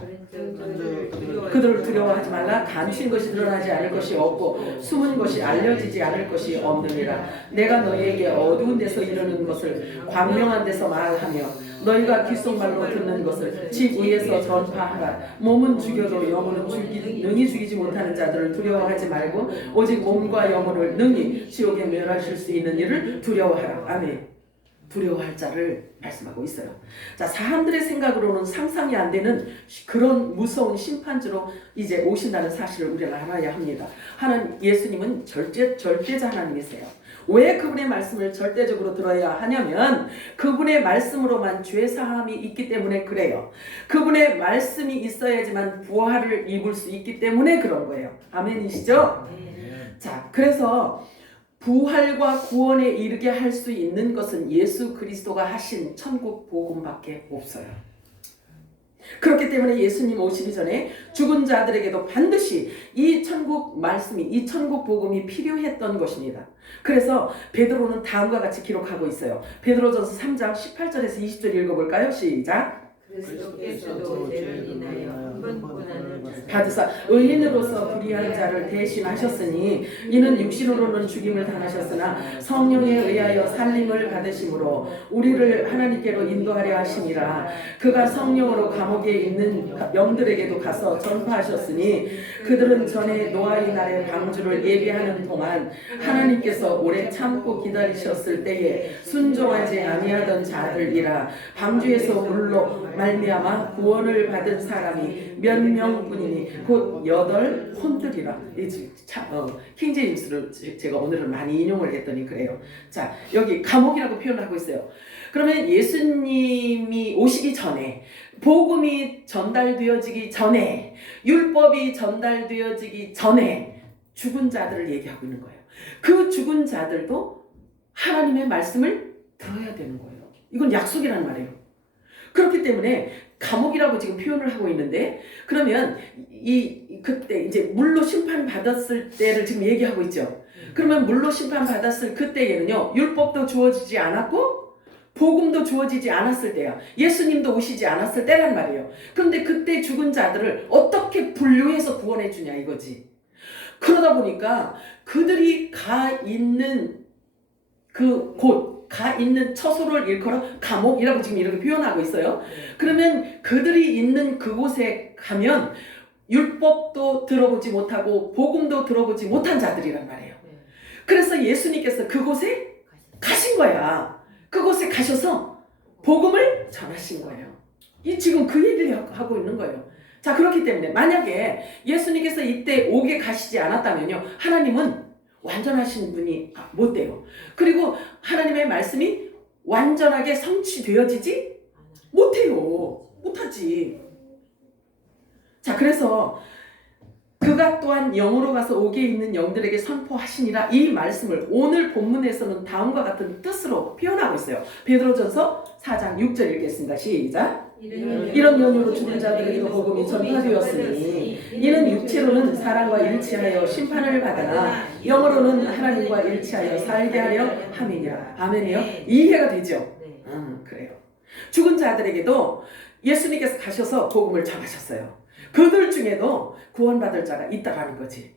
그들을 두려워하지 말라. 감추인 것이 드러나지 않을 것이 없고 숨은 것이 알려지지 않을 것이 없느니라. 내가 너희에게 어두운 데서 이르는 것을 광명한 데서 말하며 너희가 귓속말로 듣는 것을 집 위에서 전파하라. 몸은 죽여도 영혼은 능히 죽이지 못하는 자들을 두려워하지 말고 오직 몸과 영혼을 능히 지옥에 멸하실 수 있는 일을 두려워하라. 아멘. 두려워할 자를 말씀하고 있어요. 자, 사람들의 생각으로는 상상이 안 되는 그런 무서운 심판주로 이제 오신다는 사실을 우리가 알아야 합니다. 예수님은 절대자 하나님이세요. 왜 그분의 말씀을 절대적으로 들어야 하냐면 그분의 말씀으로만 죄사함이 있기 때문에 그래요. 그분의 말씀이 있어야지만 부활을 입을 수 있기 때문에 그런 거예요. 아멘이시죠? 자, 그래서 부활과 구원에 이르게 할 수 있는 것은 예수 그리스도가 하신 천국 복음밖에 없어요. 그렇기 때문에 예수님 오시기 전에 죽은 자들에게도 반드시 이 천국 말씀이, 이 천국 복음이 필요했던 것입니다. 그래서 베드로는 다음과 같이 기록하고 있어요. 베드로전서 3장 18절에서 20절 읽어볼까요? 시작. 그리스도께서도 죄를 인하여 한 번 고난을 받으사 의인으로서 불의한 자를 대신하셨으니 이는 육신으로는 죽임을 당하셨으나 성령에 의하여 살림을 받으심으로 우리를 하나님께로 인도하려 하심이라. 그가 성령으로 감옥에 있는 영들에게도 가서 전파하셨으니 그들은 전에 노아의 날의 방주를 예비하는 동안 하나님께서 오래 참고 기다리셨을 때에 순종하지 아니하던 자들이라. 방주에서 물로 말미암아 구원을 받은 사람이 몇 명뿐이니 곧 8혼들이라. 킹제임스를 제가 오늘은 많이 인용을 했더니 그래요. 자, 여기 감옥이라고 표현하고 있어요. 그러면 예수님이 오시기 전에, 복음이 전달되어지기 전에, 율법이 전달되어지기 전에 죽은 자들을 얘기하고 있는 거예요. 그 죽은 자들도 하나님의 말씀을 들어야 되는 거예요. 이건 약속이란 말이에요. 그렇기 때문에 감옥이라고 지금 표현을 하고 있는데, 그러면 그때 이제 물로 심판 받았을 때를 지금 얘기하고 있죠. 그러면 물로 심판 받았을 그때에는요, 율법도 주어지지 않았고 복음도 주어지지 않았을 때야. 예수님도 오시지 않았을 때란 말이에요. 그런데 그때 죽은 자들을 어떻게 분류해서 구원해 주냐 이거지. 그러다 보니까 그들이 가 있는 그 곳, 가 있는 처소를 일컬어 감옥이라고 지금 이렇게 표현하고 있어요. 그러면 그들이 있는 그곳에 가면 율법도 들어보지 못하고 복음도 들어보지 못한 자들이란 말이에요. 그래서 예수님께서 그곳에 가신 거야. 그곳에 가셔서 복음을 전하신 거예요. 이 지금 그 얘기를 하고 있는 거예요. 자, 그렇기 때문에 만약에 예수님께서 이때 오게 가시지 않았다면요, 하나님은 완전하신 분이 못 돼요. 그리고 하나님의 말씀이 완전하게 성취되어지지 못해요. 못하지. 자, 그래서 그가 또한 영으로 가서 옥에 있는 영들에게 선포하시니라. 이 말씀을 오늘 본문에서는 다음과 같은 뜻으로 표현하고 있어요. 베드로전서 4장 6절 읽겠습니다. 시작. 이런 연유로 죽은 자들에게도 복음이 전파되었으니 이는 육체로는 사람과 일치하여 심판을 받으나 영으로는 하나님과 일치하여 살게 하려 함이니라. 아멘이요? 이해가 되죠? 그래요. 죽은 자들에게도 예수님께서 가셔서 복음을 전하셨어요. 그들 중에도 구원받을 자가 있다라는 거지.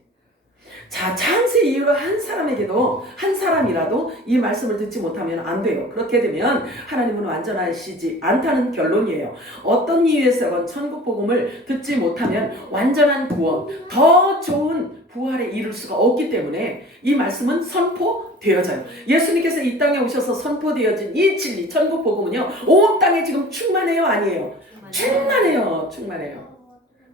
자, 창세 이후로 한 사람에게도, 한 사람이라도 이 말씀을 듣지 못하면 안 돼요. 그렇게 되면 하나님은 완전하시지 않다는 결론이에요. 어떤 이유에서건 천국 복음을 듣지 못하면 완전한 구원, 더 좋은 부활에 이룰 수가 없기 때문에 이 말씀은 선포되어져요. 예수님께서 이 땅에 오셔서 선포되어진 이 진리, 천국 복음은요, 온 땅에 지금 충만해요, 아니에요? 충만해요.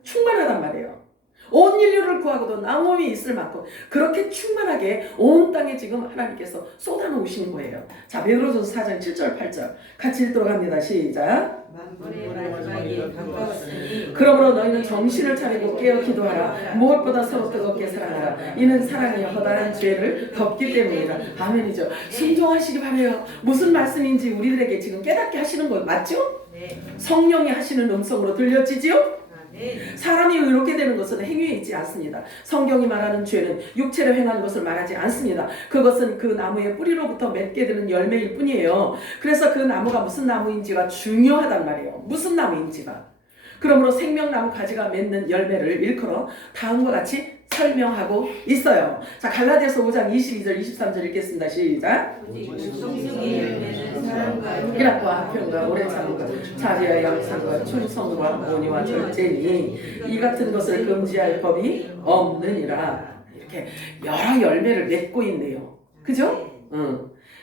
충만하단 말이에요. 온 인류를 구하고도 남음이 있을 만큼 그렇게 충만하게 온 땅에 지금 하나님께서 쏟아놓으신 거예요. 자, 베드로전서 4장 7절 8절 같이 읽도록 합니다. 시작. 만물의 마지막이 가까웠으니 그러므로 너희는 정신을 차리고 깨어 기도하라. 무엇보다 서로 뜨겁게 사랑하라. 이는 사랑이 허다한 죄를 덮기 때문이다. 아멘이죠. 순종하시기 바라요. 무슨 말씀인지 우리들에게 지금 깨닫게 하시는 거 맞죠? 네. 성령이 하시는 음성으로 들려지지요? 네. 사람이 의롭게 되는 것은 행위에 있지 않습니다. 성경이 말하는 죄는 육체로 행하는 것을 말하지 않습니다. 그것은 그 나무의 뿌리로부터 맺게 되는 열매일 뿐이에요. 그래서 그 나무가 무슨 나무인지가 중요하단 말이에요. 무슨 나무인지가. 그러므로 생명나무 가지가 맺는 열매를 일컬어 다음과 같이 설명하고 있어요. 자, 갈라디아서 5장 22절 23절 읽겠습니다. 시작. 성령의 열매는 사랑과 희락과 화평과 오래 참음과 자비와 양상과 충성과 온유와 절제니 이 같은 것을 금지할 법이 없느니라. 이렇게 여러 열매를 맺고 있네요. 그죠?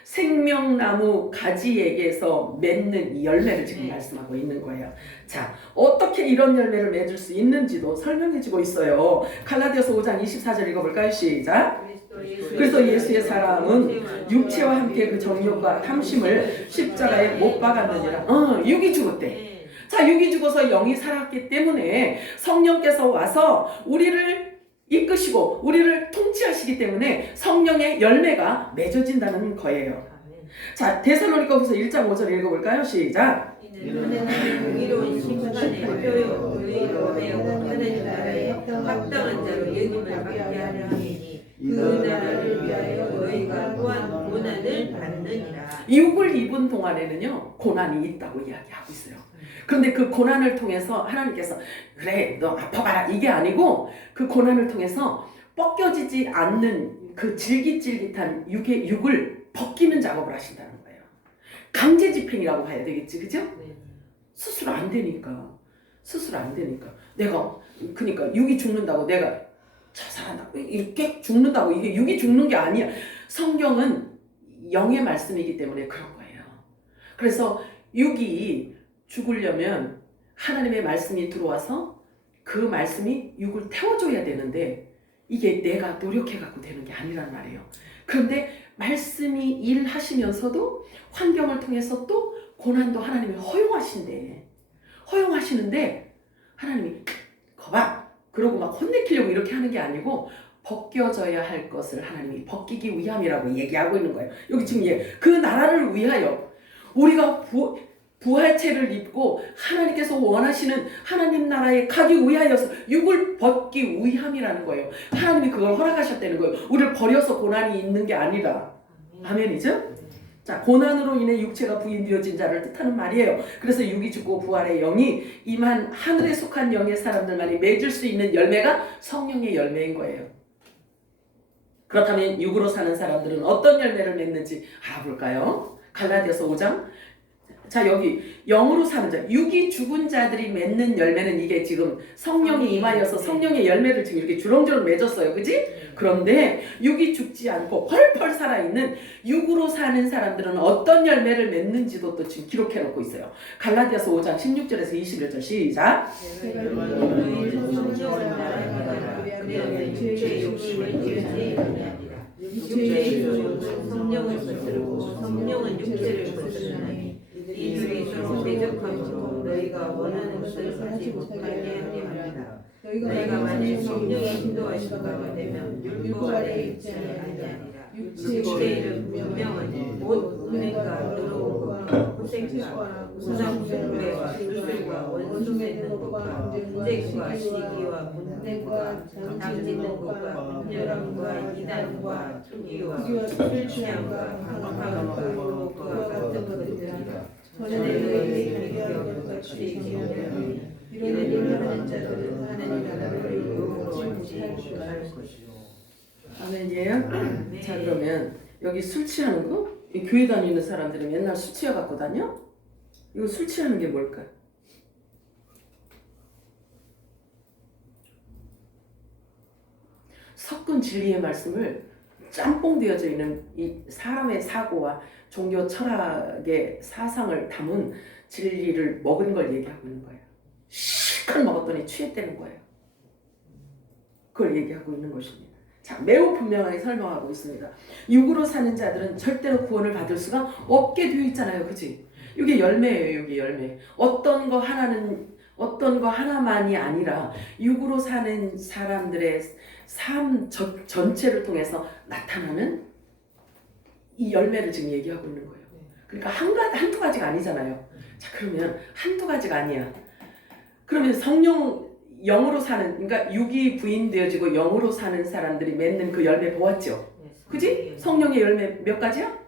생명나무 가지에게서 맺는 이 열매를 지금 말씀하고 있는 거예요. 자, 어떻게 이런 열매를 맺을 수 있는지도 설명해주고 있어요. 갈라디아서 5장 24절 읽어볼까요? 시작. 그래서 예수의 사랑은 육체와 함께 그 정욕과 탐심을 십자가에 못 박았느니라. 육이 죽었대. 자, 육이 죽어서 영이 살았기 때문에 성령께서 와서 우리를 이끄시고 우리를 통치하시기 때문에 성령의 열매가 맺어진다는 거예요. 자, 데살로니가후서 1장 5절 읽어볼까요? 시작. 이는 하나님 공의로운 심판의 표요 의로 매우고 하나님 나라에 합당한 자로 여김을 받게 하려 함이니 그 나라를 위하여 너희가 또한 고난을 받느니라. 육을 입은 동안에는요 고난이 있다고 이야기하고 있어요. 그런데 그 고난을 통해서 하나님께서 그래 너 아파봐라 이게 아니고 그 고난을 통해서 벗겨지지 않는 그 질깃질깃한 육을 벗기는 작업을 하신다는 거예요. 강제 집행이라고 봐야 되겠지, 그죠? 스스로 안 되니까 내가 그러니까 육이 죽는다고 내가 자살한다고 이렇게 죽는다고 이게 육이 죽는 게 아니야. 성경은 영의 말씀이기 때문에 그런 거예요. 그래서 육이 죽으려면 하나님의 말씀이 들어와서 그 말씀이 육을 태워줘야 되는데 이게 내가 노력해갖고 되는 게 아니란 말이에요. 그런데 말씀이 일하시면서도 환경을 통해서 또 고난도 하나님이 허용하시는데 하나님이 거봐 그러고 막 혼내키려고 이렇게 하는 게 아니고 벗겨져야 할 것을 하나님이 벗기기 위함이라고 얘기하고 있는 거예요. 여기 지금 그 나라를 위하여 우리가 부활체를 입고 하나님께서 원하시는 하나님 나라에 가기 위하여서 육을 벗기 위함이라는 거예요. 하나님이 그걸 허락하셨다는 거예요. 우리를 버려서 고난이 있는 게 아니라. 아멘이죠? 자, 고난으로 인해 육체가 부인되어진 자를 뜻하는 말이에요. 그래서 육이 죽고 부활의 영이 임한 하늘에 속한 영의 사람들만이 맺을 수 있는 열매가 성령의 열매인 거예요. 그렇다면 육으로 사는 사람들은 어떤 열매를 맺는지 알아볼까요? 갈라디아서 5장. 자, 여기 영으로 사는 자, 육이 죽은 자들이 맺는 열매는 이게 지금 성령이 임하여서 성령의 열매를 지금 이렇게 주렁주렁 맺었어요. 그지? 그런데 육이 죽지 않고 펄펄 살아있는 육으로 사는 사람들은 어떤 열매를 맺는지도 또 지금 기록해 놓고 있어요. 갈라디아서 5장 16절에서 21절 시작. 육체의 욕심은 성령을 거스르고 성령은 육체를 거스르나니 이 둘이 서로 대적하므로 너희가 원하는 것을 하지 못하게 함이라. 너희가 만일 성령의 인도하신 바가 되면 율법 아래 있지 아니하니라. 육체의 분명은 곧 은행과 더러움과 호색과 우상 숭배와 술술과 원수 맺는 것과 분쟁과 시기와 분쟁과 당짓는 것과 분열함과 이단과 투기와 술 취함과 강박함과 그와 같은 것들이라. 전에 너희에게 비교하고 같이 얘기하노니 이런 일을 하는 자들은 하나님 나라를 이루지 못할 것이요. 아멘이에요? 자, 그러면 여기 술 취하는 거? 이 교회 다니는 사람들은 맨날 술 취해갖고 다녀? 이거 술 취하는 게 뭘까? 섞은 진리의 말씀을 짬뽕 되어져 있는 이 사람의 사고와 종교 철학의 사상을 담은 진리를 먹은 걸 얘기하고 있는 거예요. 실컷 먹었더니 취했다는 거예요. 그걸 얘기하고 있는 것입니다. 자, 매우 분명하게 설명하고 있습니다. 육으로 사는 자들은 절대로 구원을 받을 수가 없게 되어 있잖아요. 그치? 이게 열매예요. 이게 열매. 어떤 거 하나만이 아니라 육으로 사는 사람들의 삶 전체를 통해서 나타나는 이 열매를 지금 얘기하고 있는 거예요. 그러니까 한두 가지가 아니잖아요. 자, 그러면 한두 가지가 아니야. 그러면 영으로 사는, 그러니까 육이 부인되어지고 영으로 사는 사람들이 맺는 그 열매 보았죠? 그지? 성령의 열매 몇 가지야?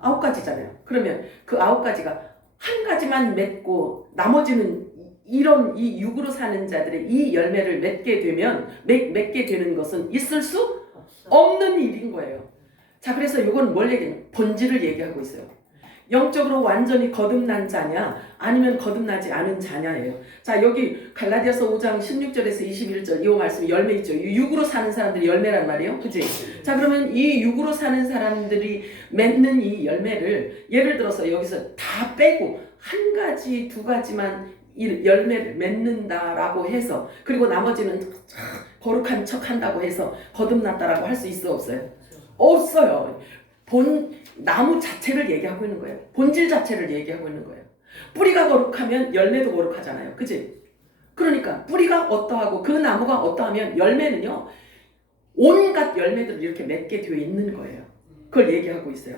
9가지잖아요. 그러면 그 9가지가 한 가지만 맺고 나머지는 이런 이 육으로 사는 자들의 이 열매를 맺게 되는 것은 있을 수 없는 일인 거예요. 자, 그래서 이건 뭘 얘기하냐면 본질을 얘기하고 있어요. 영적으로 완전히 거듭난 자냐 아니면 거듭나지 않은 자냐예요. 자, 여기 갈라디아서 5장 16절에서 21절 이 말씀이 열매 있죠. 육으로 사는 사람들이 열매란 말이에요. 그치? 자, 그러면 이 육으로 사는 사람들이 맺는 이 열매를 예를 들어서 여기서 다 빼고 한 가지, 두 가지만 이 열매를 맺는다라고 해서 그리고 나머지는 거룩한 척 한다고 해서 거듭났다라고 할 수 있어 없어요? 없어요. 나무 자체를 얘기하고 있는 거예요. 본질 자체를 얘기하고 있는 거예요. 뿌리가 거룩하면 열매도 거룩하잖아요. 그치? 그러니까 뿌리가 어떠하고 그 나무가 어떠하면 열매는요 온갖 열매들을 이렇게 맺게 되어 있는 거예요. 그걸 얘기하고 있어요.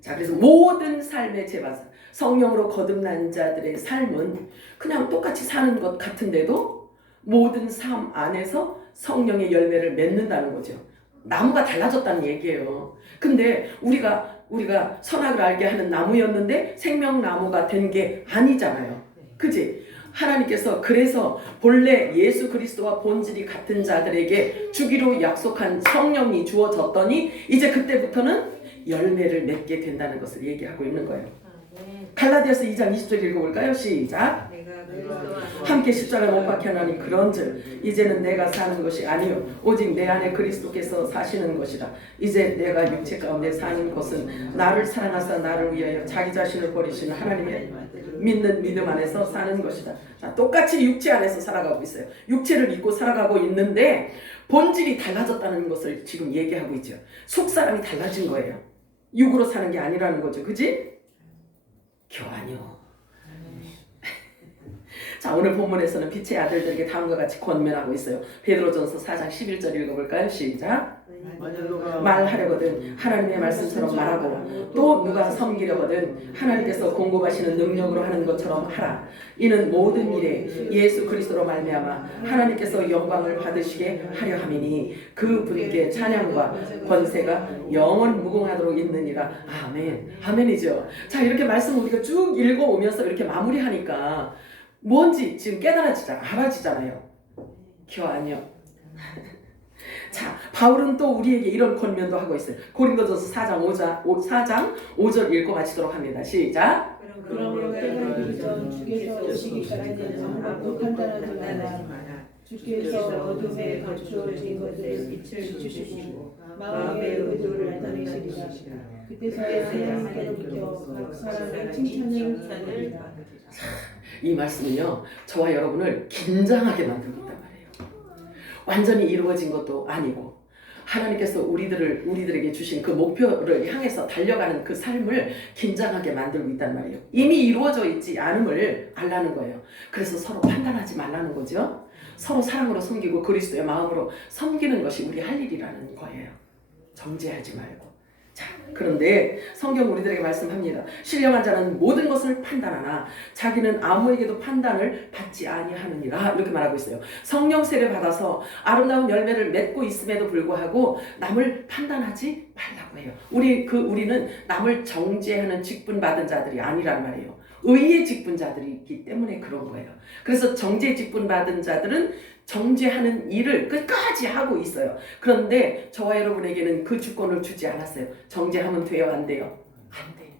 자, 그래서 모든 삶의 제바사, 성령으로 거듭난 자들의 삶은 그냥 똑같이 사는 것 같은데도 모든 삶 안에서 성령의 열매를 맺는다는 거죠. 나무가 달라졌다는 얘기예요. 근데 우리가 선악을 알게 하는 나무였는데 생명나무가 된 게 아니잖아요. 그지? 하나님께서 그래서 본래 예수 그리스도와 본질이 같은 자들에게 주기로 약속한 성령이 주어졌더니 이제 그때부터는 열매를 맺게 된다는 것을 얘기하고 있는 거예요. 갈라디아서 2장 20절 읽어볼까요? 시작. 함께 십자가에 못 박혀나니 그런즉 이제는 내가 사는 것이 아니요 오직 내 안에 그리스도께서 사시는 것이라. 이제 내가 육체 가운데 사는 것은 나를 사랑하사 나를 위하여 자기 자신을 버리시는 하나님의 믿는 믿음 안에서 사는 것이다. 자, 똑같이 육체 안에서 살아가고 있어요. 육체를 믿고 살아가고 있는데 본질이 달라졌다는 것을 지금 얘기하고 있죠. 속사람이 달라진 거예요. 육으로 사는 게 아니라는 거죠. 그지? 교환이요. 자, 오늘 본문에서는 빛의 아들들에게 다음과 같이 권면하고 있어요. 베드로전서 4장 11절 읽어볼까요? 시작. 말하려거든 하나님의 말씀처럼 말하고 또 누가 섬기려거든 하나님께서 공급하시는 능력으로 하는 것처럼 하라. 이는 모든 일에 예수 그리스도로 말미암아 하나님께서 영광을 받으시게 하려 함이니 그 분께 찬양과 권세가 영원 무궁하도록 있느니라. 아멘. 아멘이죠. 자, 이렇게 말씀 우리가 쭉 읽어오면서 이렇게 마무리하니까 뭔지 지금 알아지잖아요. 교환이요. 자, 바울은 또 우리에게 이런 권면도 하고 있어요. 고린도전서 4장 5절 읽고 마치도록 합니다. 시작. 그러므로 때가 이르기 전 주께서 오시기까지는 아무것도 판단하지 마라. 주께서 어둠에 감추어진 것들을 빛을 비추시고 마음의 의도를 나타내시리라. 그때서야 하나님께로부터 각 사람의 칭찬을 받으리라. 이 말씀은요, 저와 여러분을 긴장하게 만들고 있단 말이에요. 완전히 이루어진 것도 아니고 하나님께서 우리들에게 주신 그 목표를 향해서 달려가는 그 삶을 긴장하게 만들고 있단 말이에요. 이미 이루어져 있지 않음을 알라는 거예요. 그래서 서로 판단하지 말라는 거죠. 서로 사랑으로 섬기고 그리스도의 마음으로 섬기는 것이 우리 할 일이라는 거예요. 정죄하지 말고. 자, 그런데 성경 우리들에게 말씀합니다. 신령한 자는 모든 것을 판단하나 자기는 아무에게도 판단을 받지 아니하느니라. 이렇게 말하고 있어요. 성령 세례 받아서 아름다운 열매를 맺고 있음에도 불구하고 남을 판단하지 말라고 해요. 우리는 남을 정죄하는 직분 받은 자들이 아니란 말이에요. 의의 직분자들이기 때문에 그런 거예요. 그래서 정죄 직분 받은 자들은 정죄하는 일을 끝까지 하고 있어요. 그런데 저와 여러분에게는 그 주권을 주지 않았어요. 정죄하면 돼요, 안 돼요? 안 돼요.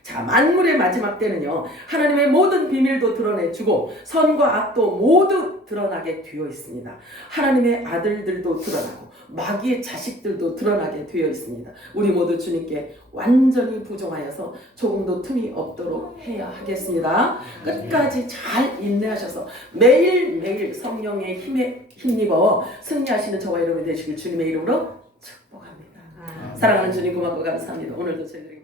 자, 만물의 마지막 때는요, 하나님의 모든 비밀도 드러내주고 선과 악도 모두 드러나게 되어 있습니다. 하나님의 아들들도 드러나고 마귀의 자식들도 드러나게 되어 있습니다. 우리 모두 주님께 완전히 부종하여서 조금도 틈이 없도록 해야 하겠습니다. 끝까지 잘 인내하셔서 매일매일 성령의 힘에 힘입어 승리하시는 저와 여러분이 되시길 주님의 이름으로 축복합니다. 사랑하는 주님 고맙고 감사합니다. 오늘도 저희들에게